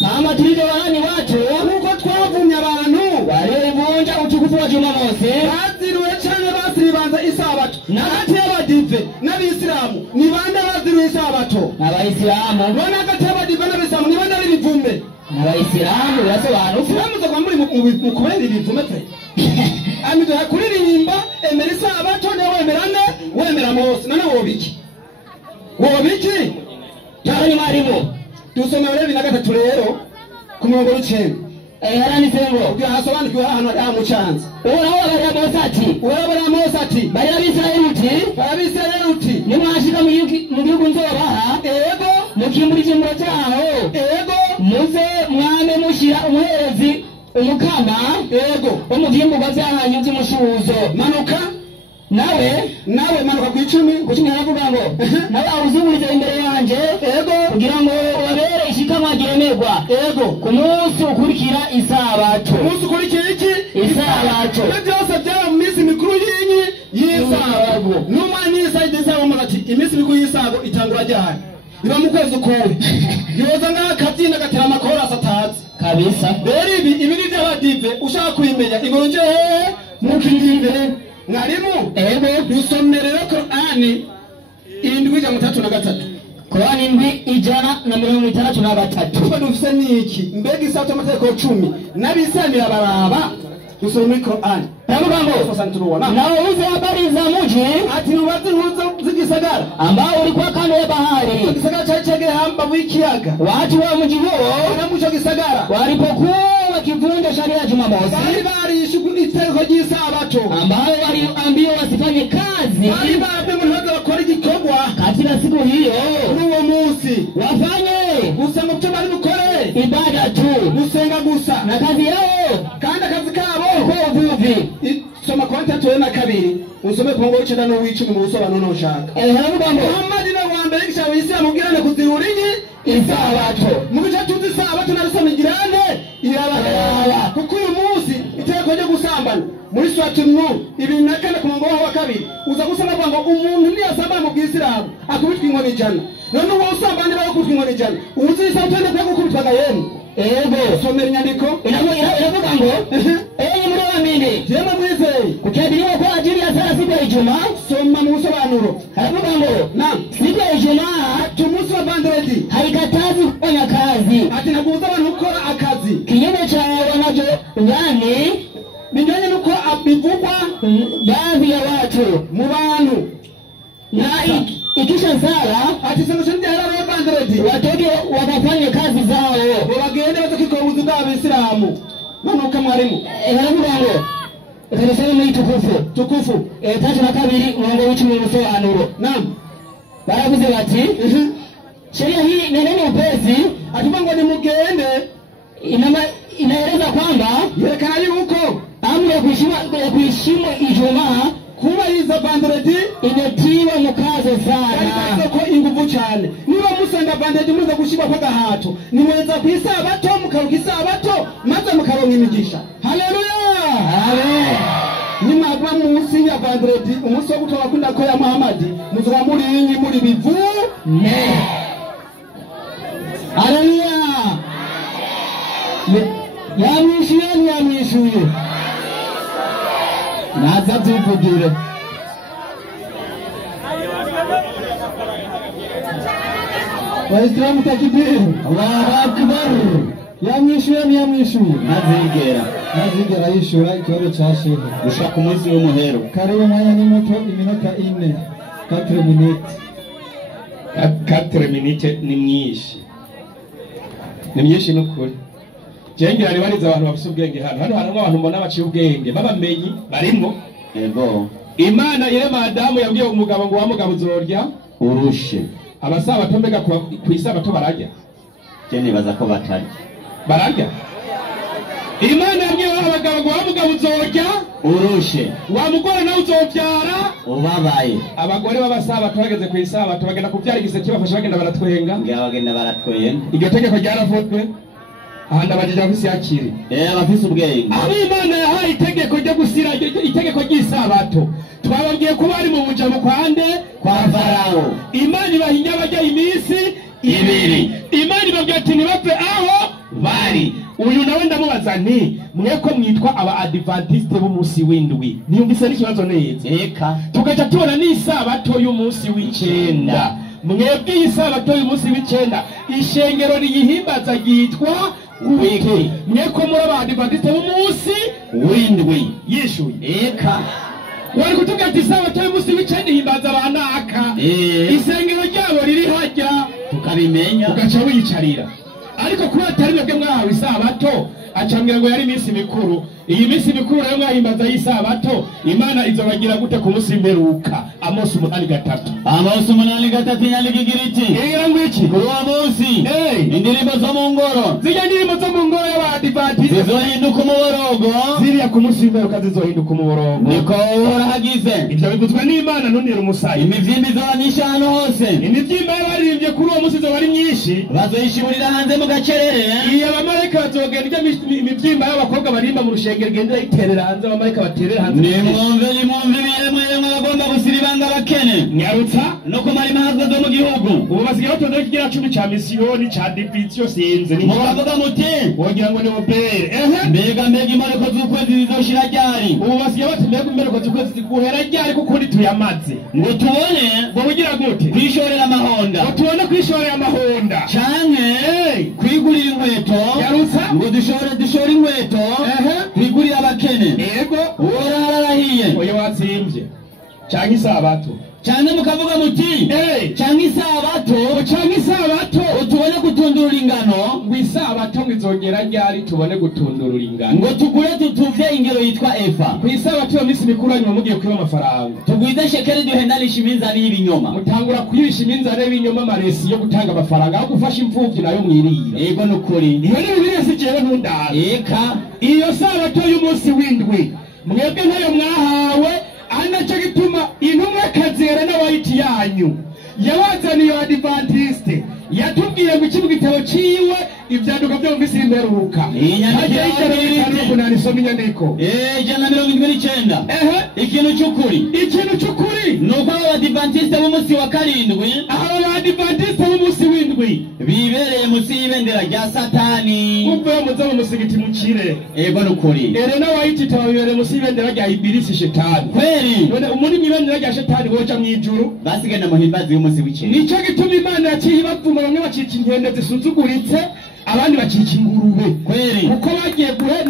kama tulivyo warani watu nkuko twavumye abantu walioivunja utukufu wa Jumamosi baziriwe cyane basiribanza isabato hagati y'abadive n'abisilamu ni bande baziriwe isabato n'abayisilamu none hagati y'abadive n'abisilamu ni bande ari bivume n'abayisilamu yasobanura isilamu zokwa muri mu kubera ibivume pe amido yakuririmba emera isabato ne wemera Mose none wobiki cyane marimo dusome bibiri na gatatu rero ku murongo w'icenda yaranditse ngo kugira hasobanukiwe ahantu ari amucanze uhoraho abara Mose ati bari abisirayeli uti nimwashika mu gihugu nzobaha ego mukimbura ikimburo cyaho ego muze mwame mushyira umuherezi umukama ego wo mu vyimburwa vyahanyu vy'umushuzo nawe manuka ku icumi haravuga ngo nawe awuzungurize imbere yanje ego kugira ngo ubabere ishikamwa ryemerwa ego ku munsi ukurikira isabato umunsi ukurikira iki isabato byose byaba mu minsi mikuru y'isabato n'umwanya y'isabato isabato ati iminsi mikuru y'isabato itangura ryari iba mu kwezi ukuwe yoza ngaho akabyina gatera amakorasi atazi kabisa rero ibi ni by'abadive ushaka kubimenya ingoro nje hehe mukirive mwarimu dusomerera Korani 7:33 Korani 7:33 tuba dufise niki mbega isabato amategeko 10 n'abisamira baraba dusome muri Korani Navuga ngo nawe uze habari za mji ati nubazi nkuzo zigisagara ambao ulikuwa kando ya bahari igisagara cyacege hamba w'ikiyaga watu wa mji huo wanamucho gisagara walipokuwa wakivunja sharia ya Jumamosi bari itegeko ry'isabato ambao waliambiwa wasifanye kazi bari ntibaze bakora igikorwa katika siku hiyo n'uwo munsi wafanye gusa mu byo bari bukore ibada tu gusenga gusa na kazi yao kandi akazi kabo ko uvuvi soma konta tuwe na kabiri usome ku ngo w'icenda n'uw'icumi mu busobanuro n'ushaka haravuga ngo Muhammad ni wa mbere gishawe isilamu mugirane kuzirura isabato mu gice tuzi isabato narusome girane irabara kuko uyu munsi iteko ryo gusambana muri swatu Nur 2:4 ku murongo wa kabiri uza gusoma ngo umuntu niyasambana mu bw'isilamu akubitwa inkoni ijana none uwo usambana bari kubitwa inkoni ijana uzi isabato ne gukubitwa gayeni ego somera inyandiko iravuga ngo enyi murabamini jema mwizeye kukadiriwa kwa ajili ya sala siku ya Ijumaa soma mu busobanuro haravuga ngo naam siku ya Ijumaa tumunsi wa bandredi haikatazi kufanya kazi ati nabuza abantu gukora akazi kinyume cha wanacho yani binyanye nuko abivugwa baadhi ya watu mu bantu na ikisha sala ati sema shindi hararo bandredi watoke wakafanye kazi zao bagende bazokikora ubuzi bw'abisilamu manuka mwarimu haravuga ngo kanisa ni tukufu 3:2 murongo w'icumi mu busobanuro naam baravuze bati sheria hii neno upesi atuvuga ngo ni mugende inaeleza kwamba yerekana yuko amri ya kuheshimu Ijumaa kubahiriza bandredi imetiwa mukazo sana ko inguvu cyane niba musanga bandredi muza gushibwa kwa gahato nimweza ku isabato mukaruka isabato maze mukaronka imigisha haleluya amen nimagwa munsi ya bandredi umunsi wo gutora kunda ko ya Muhammad muzuga muri bivu ne haleluya yamwishuye naza tuvugire Waislamu takbir Allahu akbar yamwishuye nazigera yishura ikibazo cyashize gushaka umunsi w'umuhero karibu mwanya ni muto iminota 4 minutes 4 minutes ni myinshi n'ukuri jengira ari bariza abantu bafite ubwenge hano abantu mbona baciye ubwenge babamenyi barimo ego Imana irema Adamu yabwiye umugabo ngo wamugabo uzorya urushe abasabato mbega ku isabato barajya je nibaza ko batarya bararya. Imana yabwiye abagabo ngo wamugabo uzorya urushe, wa mugore nawe uzovyara ubabaye. abagore b'abasabato bageze ku isabato bagenda kuvyara igiseke bafashe bagenda baratwenga, ngira bagenda baratwenga. iryo tegeko ryaravutwe ahandi abajije abafise yakiri abafise ubwenge. abo Imana yahaye itegeko ryo gusira itegeko ry'isabato twababwiye ko bari mu buja mu kwande kwa Farawo. Imana ibahinya bajya iminsi ibiri, Imana ibabwira ati ntibapfe aho bari. uyu nawe ndamubaza nti mweko mwitwa aba adventiste b'umunsi w'indwi, ntiyumvise n'ikibazo neza? Eka tugaca tubona n'isabato y'umunsi w'icenda. mwebwe isabato y'umunsi w'icenda ishengero riyihimbaza ryitwa wiki, mweko muri aba adventiste b'umunsi w'indwi yishuye. eka wari kutubwira ati isabato y'umunsi w'icenda ihimbaza abanaka, isengero ryabo riri hajya tukabimenya, ugaca wiyicarira. ariko kuba atari mwebwe mwahawe isabato acambwira ngo yari iminsi mikuru. iyi minsi mikuru rero mwahimbaza y'isabato Imana izobagira gute ku munsi mperuka? Amosi 8:3. Amosi 8:3 inyandiko igira iti igira ngo iki? kuri uwo munsi indirimbo zo mu ngoro, zirya ndirimbo zo mu ngoro y'abadivantiste zizohinduka umuborogo, ziriya ku munsi mperuka zizohinduka umuborogo. niko uhora hagize. ibyo bivuzwe n'Imana ntunira umusayi. imivyimba izoba myinshi ahantu hose, imivyimba y'abaririmbye kuri uwo munsi izoba ari myinshi, bazoyishiburira hanze mu gacerere. iyo abamarayika bazogenda imivyimba y'abakobwa barimba mu rushengero igenda iterera hanze, abamarayika baterera hanze. nimwumve ibiremwe bagomba gusira ibanga abakene, nyarutsa no kumara imahazwa zo mu gihugu. ubu basigaye batonda ikigera 10 ca misiyoni ca divisiyo sinze mukavuga muti wogira ngo ni obere. mbega imbareko z'ukwezi zizoshira ryari? ubu basigaye bati mbega imbareko z'ukwezi ziguhera ryari kuko ntituyamaze ngo tubone ngo bugira gute kwishorera amahonda, ngo tubone kwishorera amahonda canke kwigurira inkweto. yarutsa ngo dushore inkweto kwigurira abakene. yego urarahiye oya watsimvye canke isabato. cyane mukavuga muti canke isabato tubone gutundura ingano. ngo isabato ngo izogera ryari tubone gutundura ingano? ngo tugure tutuvye ingero yitwa efa. ku isabato iyo minsi mikuru hanyuma mugiye kwiba amafaranga, tugwize shekeri duhendanisha iminzani y'ibinyoma, mutangura kwirisha iminzani y'ibinyoma amaresi yo gutanga amafaranga aho gufasha imfuvyi nayo mwirira. yego nukuri iyo ni bibiliya si jewe ntundara. eka iyo sabato y'umunsi w'indwi mwebwe ntayo mwahawe, anaco gituma intumwa kazera n'abayiti yanyu yabazaniye Adventiste yatubwiye ngo iki mu gitabo ciwe ibyanduka byo mu minsi y'imperuka. narisoma inyandiko 179. ikintu cy'ukuri nuko Abadiventiste b'umunsi wa karindwi, Abadiventiste b'umunsi w'indwi bibereye munsi y'ibendera rya Satani. kuvuye muze mu musigiti mukire. yego nukuri ere n'abayiti bibereye munsi y'ibendera rya Ibilisi Shetani. kweri none umuri mw'ibendera rya Shetani woca mw'ijuru basigana muhimbazi y'umunsi w'icenda. nico gituma Imana yaciye ibavuma, bamwe bacika inkende zisuzuguritse abandi bacika ingurube. kweri kuko bagiye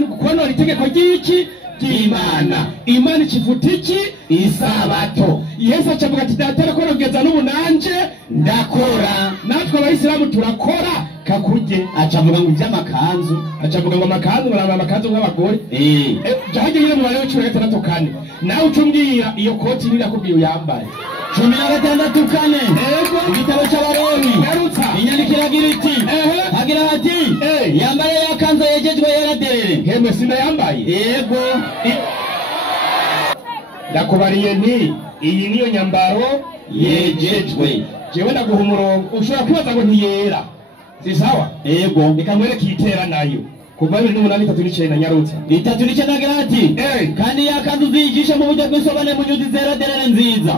gukonora itegeko ry'iki ry'Imana. Imana ikivuta iki? isabato. Yesu acavuga ati datara ko rugeza n'ubu nanje ndakora. natwe abayisilamu turakora kakuje. acavuga ngo iby'amakanzu, acavuga ngo amakanzu baramba amakanzu nk'abagore. jaje yire mu bari w'icumi na gatandatu kane nawe ucumbwira iyo koti nirakubwiye uyambaye 16:4. igitabo c'abaroni yarutsa inyandiko iragira iti hagira hati yambaye yakanzu yejejwe yaraderere. hemwe sinayambaye. yego ndakubariye nti iyi niyo nyambaro yejejwe. jewe ndaguha umurongo ushobora kwibaza ngo ntiyera, si sawa? yego reka nkwereke itera nayo kuva 2008 nyarutsa 3:9 agira ati kandi yakanzu uziyigisha mu buryo bw'insobane mu nyuzi zera derere nziza.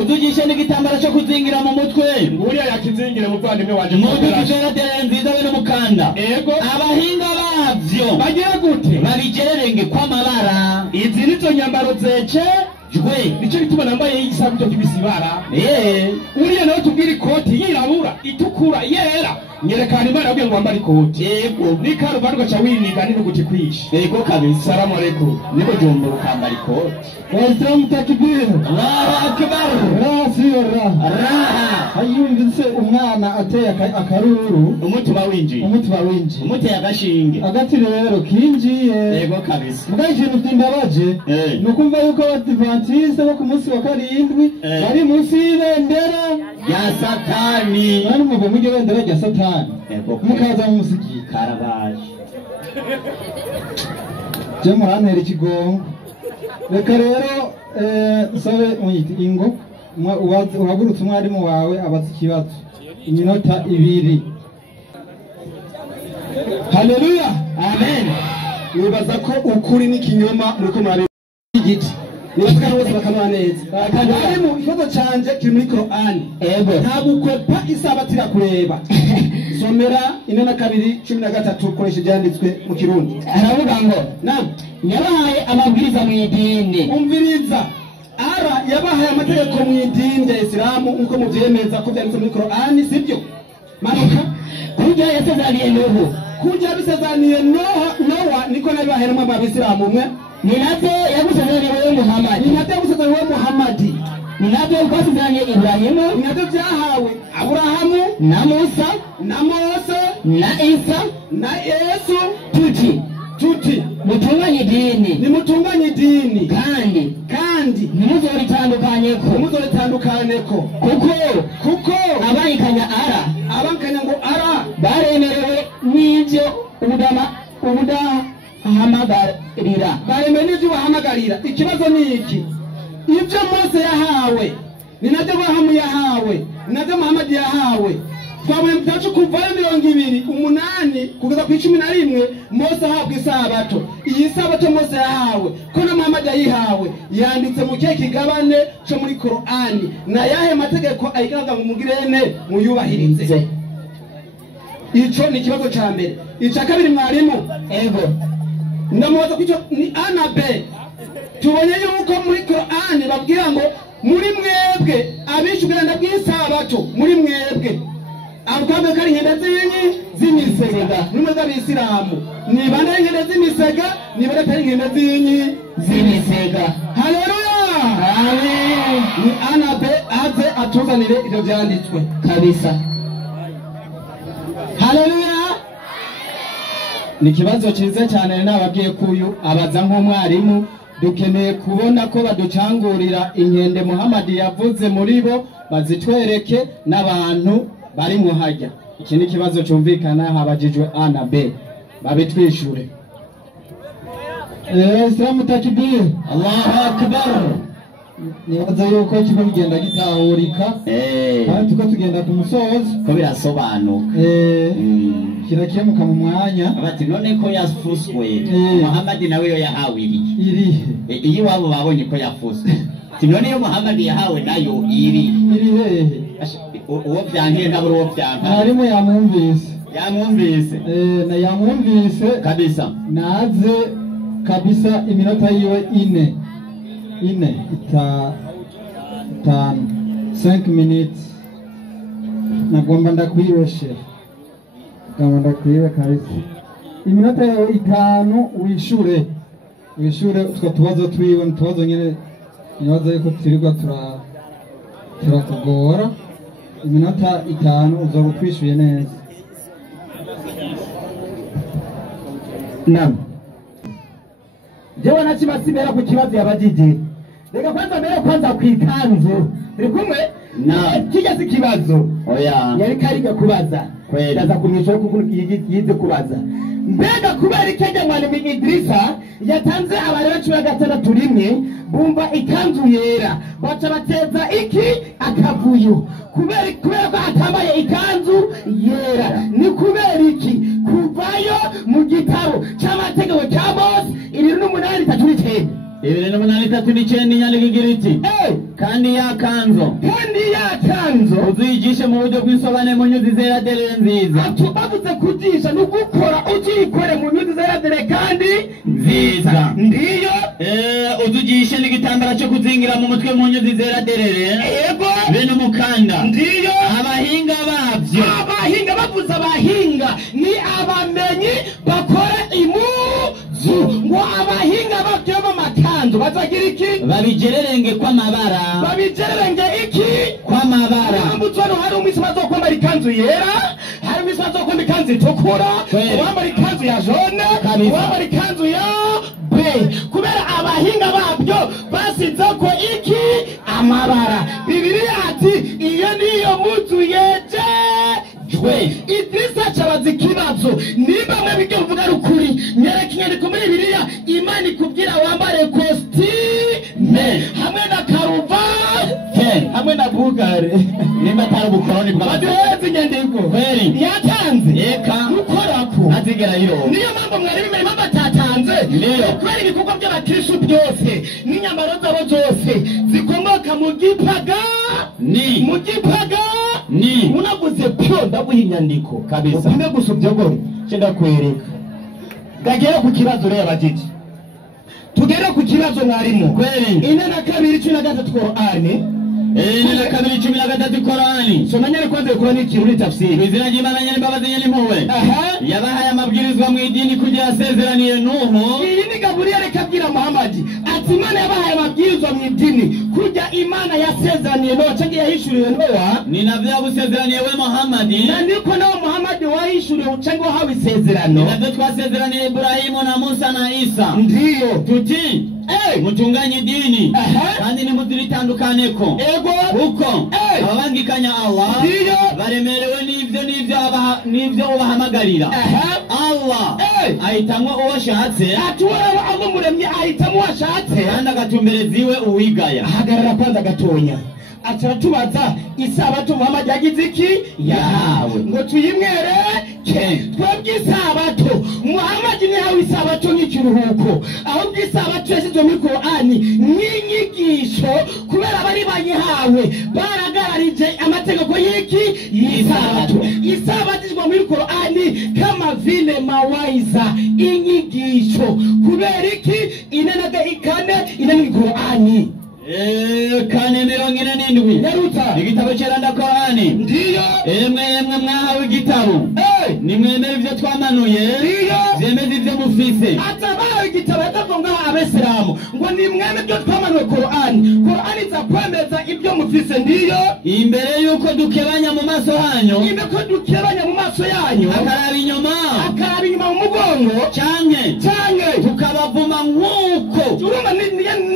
uzigishe n'igitambara cyo kuzingira mu mutwe, nguriya yakizingire muvandimwe wanje mu nyuzi zera derere nziza we n'umukanda. abahinga bavyo bagira gute? babigererenge kw'amabara. izi nizo nyambaro zece jwe nico gituma nambaye igisabuto kibisibara. uriya nawe tubwira ikoti yirabura itukura yera nyerekana Imana yabwiye ngo wambare ikoti. yego ni karuvani ugaca winiga n'intuguti kwishe. yego kabisa. salamu alaikum. niko jombo ukambara ikoti. Waislamu takbir. Allahu akbar. Raha. Hayumvise umwana ateye akaruru umutima winjiye. umuteye agashinge agati rero kinjiye. yego kabisa. Mbwa ikintu byimbabaje nukumva yuko Abadiventiste abadivantisite bo ku munsi wa karindwi bari munsi y'ibendera ya satani. nani muva mu bendera rya satani mukaza mu musigiti Karabaje. je murantera ikigongo. Reka rero sabe mwite ingo uhagurutse umwarimu wawe abaza ikibazo iminota 2. Haleluya, amen. Nibaza ko ukuri n'ikinyoma muri ko murabe igiti nibaza bose bakamara neza kandi ari mu ifoto canje kiri muri Qur'ani. Nta gukwepa isabatira kureba. Somera 4:2-13 koresha byanditswe mu Kirundi. Aravuga ngo yabahaye amabwiriza mu idini. Umviriza, ara yabahaye amategeko mu idini ya Islamu uko muvyemeza ko byanditse muri Qur'ani, sibyo? Manuka kujya yasezaniye Nuhu, kujya bisezaniye Nowa niko nabibahaye mu Abisilamu umwe. Ni navyo yagusezaniye Muhammad, ni navyo yagusezaniye Muhammad, ni navyo yagusezaniye Ibrahimu, ni navyo byahawe Aburahamu na Musa na Mose na Isa na Yesu. Tuti mutunganye idini, ni mutunganye idini kandi ntimuzoritandukaneko kuko abangikanya ngo ara baremerewe n'ivyo ubudahamagarira, baremerewe n'ivyo bahamagarira. Ikibazo ni iki? Ibyo Mose yahawe ni navyo Abrahamu yahawe, ni navyo Muhammad yahawe. Twabonye mutacu kuvayo 28 kugeza ku 11 Mose ahabwa isabato. Iyi sabato Mose yahawe ko na Muhammad yayihawe yanditse mu kihe kigabane cyo muri Qur'ani, na yahe mategeko ayigaga ngo mugirene muyubahirize. Ico ni ikibazo ca mbere. Ica kabiri mwarimu, ndamubaza ko ico ni A na B. Tubonye yuko muri Qur'ani babwira ngo muri mwebwe abishuganda bw'isabato, muri mwebwe abukambwe kari nkenda z'imisega nimwe z'Abisilamu, ni bande nkenda z'imisega, ni bande kari nkenda z'imisega. Haleluya, amen. Ni anabe aze atuzanire ivyo byanditswe kabisa. Haleluya. Ni kibazo cyiza cyane nababwiye kuyu abaza nk'umwarimu. Dukeneye kubona ko baducangurira inkende Muhammad yavuze muri bo bazitwereke n'abantu bari muhajya. Iki ni kibazo cyumvikana habajijwe A na B, babitwishure. Islamu takbir, Allahu akbar. Nibaza yuko kiba bigenda gitahurika kandi tuko tugenda ku musozi ko birasobanuka. Kirakemuka mu mwanya abati none ko yafuswe Muhammad nawe yo yahawe iri iyi wabo babonye ko yafuswe none yo Muhammad yahawe nayo iri hehe uwo byankiye ntabwo uwo byanka harimo yamwumvise na yamwumvise kabisa naze kabisa iminota yiwe 5 minutes nagomba ndakwiroshe kabisa iminota yawe 5 wishure utwo tubazo twiwe ntubazo nyene nibaza yuko turirwa turakugora. Iminota 5 uzoba utwishuye neza. Jewe nakibasimera ku kibazo yabajije. Reka kwanza kwikanzu. Uri kumwe? Kijya si kibazo. Oya. Yari kariga kubaza. Ndaza kumwisha kuko yize kubaza. Mbega kubera ikijya mwalimu Idrisa yatanze abarera 16 rimwe bumva ikanzu yera baca bateza iki akavuyo kubera ko atambaye ikanzu yera. Ni kubera iki kuvayo mu gitabo cy'amategeko cya Mose 28:39 28:39 nyandiko iti kandi yakanzo uzigishe mu buryo bw'isobane mu nyuzi zera derere nziza. Atubavuze kugisha no gukora ukikore mu nyuzi zera derere kandi nziza. Ndiyo uzigishe n'igitambara cyo kuzingira mu mutwe mu nyuzi zera derere. Yego. Bene umukanda. Ndiyo. Abahinga bavyo. Abahinga bavuze abahinga ni abamenyi bakora imuzu. Ngo abahinga bavyo b'amakanzu bazagira iki? Babigererenge kw'amabara. Babigererenge iki? Kw'amabara. Mbutsano hari umwisi bazokwambara ikanzu yera, hari umwisi bazokwambara ikanzu itukura, uwambara ikanzu ya jaune, uwambara ikanzu ya kubera abahinga babyo basize ko amabara. Bibiliya ati iyo niyo mutu yejejwe. Idirisa cabaza ikibazo niba mwe bijye mvuga rukuri nyereka inyandiko muri Bibiliya Imana ikubwira wambare kostime hamwe na karuvati hamwe na bugare nimba atari ubukoroni bw'abaduheza inyandiko kweri yatanze eka gukorako azigera yiro niyo mpamvu mwari bimera impamvu atatanze kubera ibikorwa by'abakristo byose n'inyambaro zabo zose zikomoka mu gipaga ni unaguze pyo ndaguha inyandiko kabisa upime gusa ubyogore cyenda kwereka gagera ku kibazo rero abajiji tugere ku kibazo mwarimu kweri 4:13 Qur'ani 4:13 Qur'ani soma nyere kwanza Qur'ani kiruri tafsiri izina ry'Imana nyene mbabazi nyene impuhwe yabahaye amabwirizwa mu idini kugira asezeraniye Nuhu. Iyi ni Gaburiyeli kabwira Muhammad ati Imana yabahaye amabwirizwa mu idini kugira Imana yasezeraniye Nuhu cyangwa yahishuriye Nuhu ni navyo yabusezeraniye we Muhammad na niko nawe Muhammad wahishuriye cyangwa wahawe isezerano navyo twasezeraniye Ibrahimu na Musa na Isa ndiyo tuti mutunganye dini kandi nimutiritandukaneko uko ababangikanya Allah baremerewe n'ivyo ubahamagarira Allah ahitamwo uwo ashatse atuwara abo muremye ahitamwo uwo ashatse kandi agatumbereza iwe uwigaya ahagarara kwanza gatonya atatubaza isabato Muhammad yagize iki yahawe ngo tuyimwereke twebwe isabato Muhammad ni hawe isabato n'ikiruhuko aho bw'isabato yashizwe muri Qur'ani n'inyigisho kubera bari bayihawe baragararije amategeko y'iki isabato izwa muri Qur'ani kama vile mawaiza inyigisho kubera iki inanaga ikane inani Qur'ani kane 47 Yaruta igitabo cyeranda Qur'ani ndiyo emwe mwahawe igitabo nimwemere ivyo twamanuye ndiyo zemeze ivyo mufise atabaye igitabo atavuga abesiramu ngo nimweme ivyo twamanuye Qur'ani zakwemeza ivyo mufise ndiyo imbere yuko dukebanya mu maso hanyu akaraba inyuma mu mugongo canke tukabavuma nk'uko urumva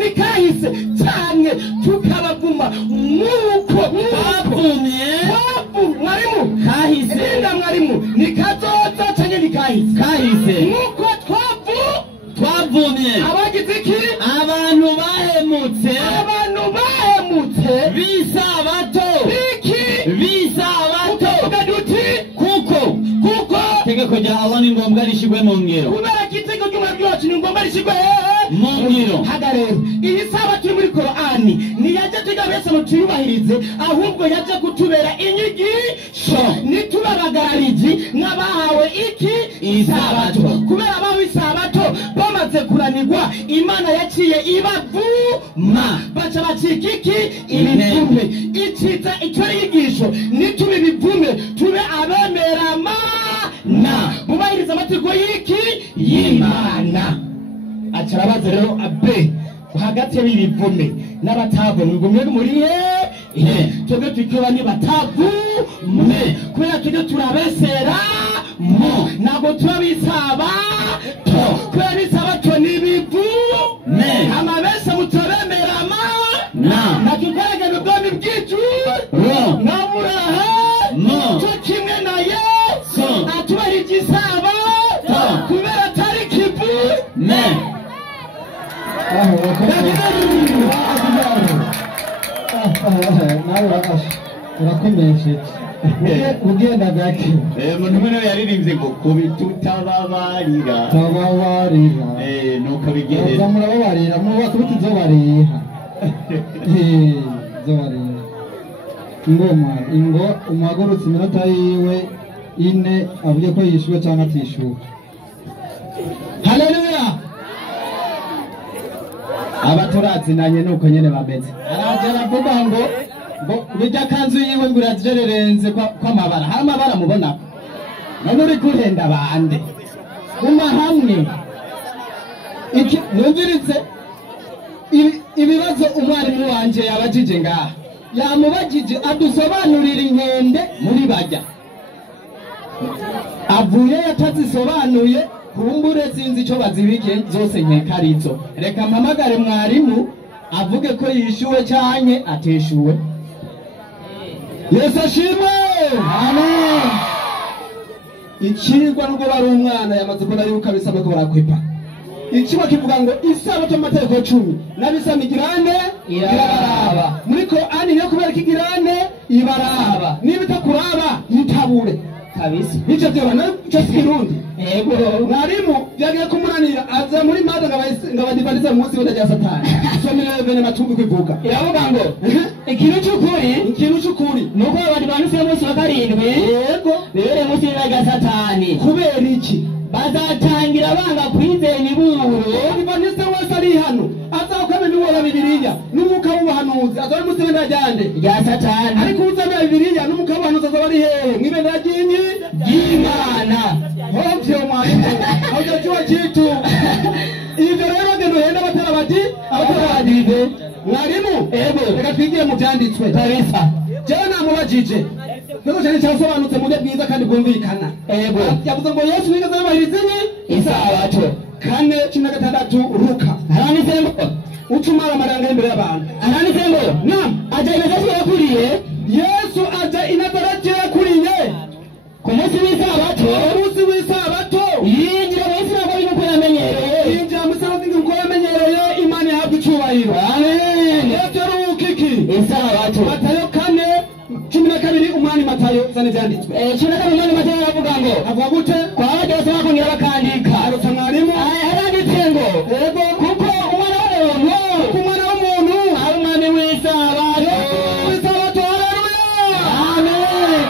ni kahise canke tukabavuma nk'uko bavumye mwarimu kahise mwarimu ni kazoza canke ni kahise nk'uko twavumye abagize iki abantu bahemutse bisabato kuko tegeko rya Allah ni ngombwa rishigwe mu ngiro kubera kitego cy'umurabyo wacu ni ngombwa rishigwe mu ngiro haga rero iyi sabato muri Qur'ani ni yaje tugabese mu tuyubahirize ahubwo yaje kutubera inyigisho nitubabagarariji n'abahawe iki isabato kubera abahawe isabato bamaze kuranirwa Imana yaciye ibavuma baca bacika iki ibivume iciza icyo yigisho nitubi bivume tube abemerama bubahiriza amategeko y'iki y'Imana acarabaze rero abe hagati y'ibivume n'abatavume ngo mwe muri twebwe tukiba ni batavume kubera tujye turabesera ntabwo turabisaba kubera isabato n'ibivume amabese mutabemerama nakigaragaza ubwami bw'iju nkaburaha cyo kimwe na Yesu atubahirije isabato kubera atari kivume nawe urakomeje ugenda gake umuntu umwe nawe yaririmbye ngo kubitutababarira nuko bigerera murababarira mubakubita izobariha izobariha ingo umuhagurutse iminota yiwe ine avuge ko yishuwe cyangwa atishuwe. Haleluya. Abaturatsinanye nuko nyene bameze araje aravuga ngo bijya kanzu yiwe ngo irajererenze kw'amabara hari amabara mubona none uri kuhenda bande uma hamwe iki numviritse ibibazo umwarimu wanje yabajije ngaha yamubajije adusobanurira inkende muri bajya avuye yatazisobanuye kumbure sinzi ico bazibike zose nkeka arizo reka mpamagare mwarimu avuge ko yishuwe canke ateshuwe. Yesu ashimwe. Amen. Ikigwa nubwo bari umwana yamaze kubona yuko abisama ko barakwepa. Ikigwa kivuga ngo isabato amategeko 10 nabisama igirane irabaraba. Muri ko ani niyo kubera ikigirane ibaraba. Niba itakuraba yitabure. Kabisa. Nico byo na cyo Kirundi. Yego. Mwarimu yagiye kumunanira aza muri mada ngabadibaliza munsi w'indajya Satani. Somera bene matumbi kwivuga. Iravuga ngo ikintu cy'ukuri nuko abadibanise munsi wa karindwi. Yego. Rero munsi w'indajya Satani. Kubera iki? Bazatangira banga kwizera imiburo. Abadibanise wese ari hano. Azakome n'uwa Bibiliya. N'umuka w'ubuhanuzi azari munsi w'indajyande ya Satani. Ariko uzana Bibiliya n'umuka w'ubuhanuzi azari hehe? Mwibenda ryinyi y'Imana. Hovyo mwarimu. Haujachuwa kitu. Ivyo rero ngendo henda abatarabadive. Mwarimu, reka twigiye mu byanditswe. Kabisa. Jewe namubajije. Niko cyane cyasobanutse mu buryo bwiza kandi bwumvikana. Yavuze ngo Yesu wigeze abahiriza isabato. 4:16 Luka. Aranditse ngo utumara amaranga imbere y'abantu. Aranditse ngo nam aje Nazareti yakuriye. Yesu aje i Nazareti yakuriye. Ku munsi w'isabato yinjira mu Isiraheli nk'uko yamenyereye. Yinjira mu Isiraheli nk'uko yamenyereye. Imana ihabwa icyubahiro. Amen. Yesu yarukiki isabato. Matayo 4:12 umwani Matayo zane byanditswe. 12 umwani Matayo aravuga ngo avuga gute? Kwa bose bakongera bakandika. Arutsa mwarimu. Haranditse ngo yego kuko umwana w'umuntu ari umwami w'isabato. Isabato haleluya. Amen.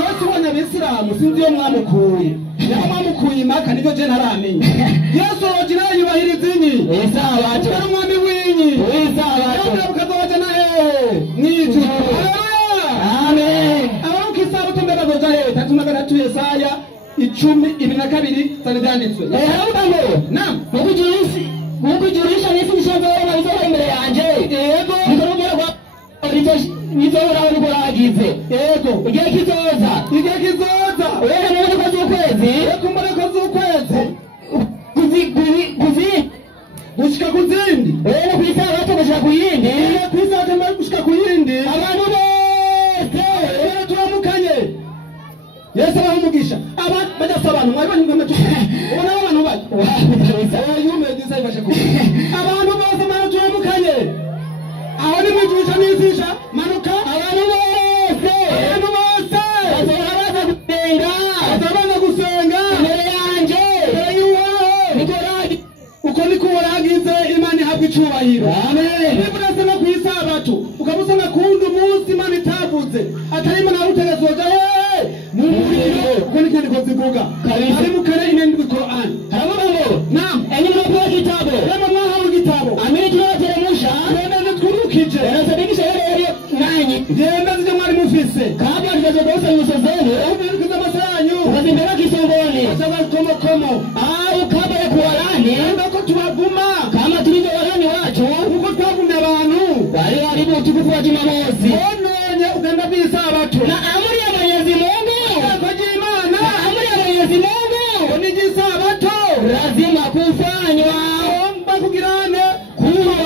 Yesu w'Abisiramu sinzi yo mwamukuye. Naho mwamukuye imaka nivyo je ntaramenye. Yesu wagira yubahiriza inyi. Isabato. Ari umwami w'inyi. Isabato. Ntabwo kazoja na mwiju. Amen. Abaruka isabato mbere bazoja he? 3:3 Yesaya 10:22 sanidanditswe. Haravuga ngo nam mukujurisha nisi nishoza wona bizoba imbere yanje. Yego. Nikorogera kwa nizora uri koragize. Yego. Igihe kizoza. Wewe none ko zukwezi. Kumbona ko zukwezi. Gushika kuzindi. Wewe kwisabato gushika kuyindi. Kwisabato gushika kuyindi. Abantu bose turamukanye. Yesu abahumugisha. Bajyasabantu mwari banyuga amacupa. Ubona abantu bajya. Yume disayibasha ku. Abantu bose mara turamukanye. Aho ni mwijisha n'izisha manuka. Abantu bose. Azabaza gusenga. Imbere yanje. Uko niko waragize Imana ihabwa icyubahiro. Amen. Niburasema ku isabato ukabusanga kundi umunsi Imana itavuze atari Imana utegezoja mu muriro. Uko ni cyane ko zivuga ari mu kare inende Qur'an. Haravuga ngo nam enyi mwa kitabo rema mwahawe igitabo amiri tunateremusha nende twurukije yarasabikisha yari nanyi ndembe zije mwari mufise kandi arizo dose yusezene ubirukiza amasanyu ukazimbera kisongoni asaba komo ukaba yakuwarani ndako tubaguma kama tulivyo warani wacu uko twagumye abantu bari haribu utukufu wa Jumamosi ononye uganda bisabato na amri ya Mwenyezi Mungu kwa Imana na amri ya Mwenyezi Mungu ni jisabato lazima kufanywa bakugirane kuwa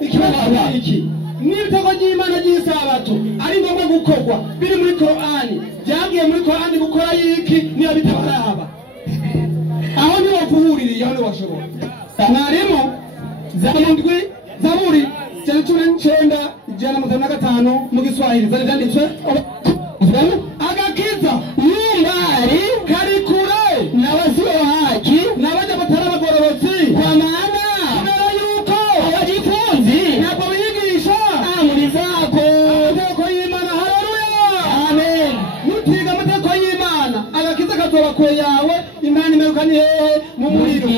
ikibazo iki nibitako Imana jisabato ari ngombwa gukorwa biri muri Qur'ani byagiye muri Qur'ani gukora yiki niyo bitabaraba aho ni wavuhuririye aho ni washobora mwarimu Zaburi 9:5 mu Giswahili zari byanditswe agakiza yumbari kari kure n'abasibo haki n'abajya batara bagororotsi kwa maana nara yuko abajifunzi nabo bigisha amri zako amateko y'Imana. Haleluya. Amen. Nutiga amateko y'Imana agakiza kazoba kwe yawe Imana imekaniye mu muriro.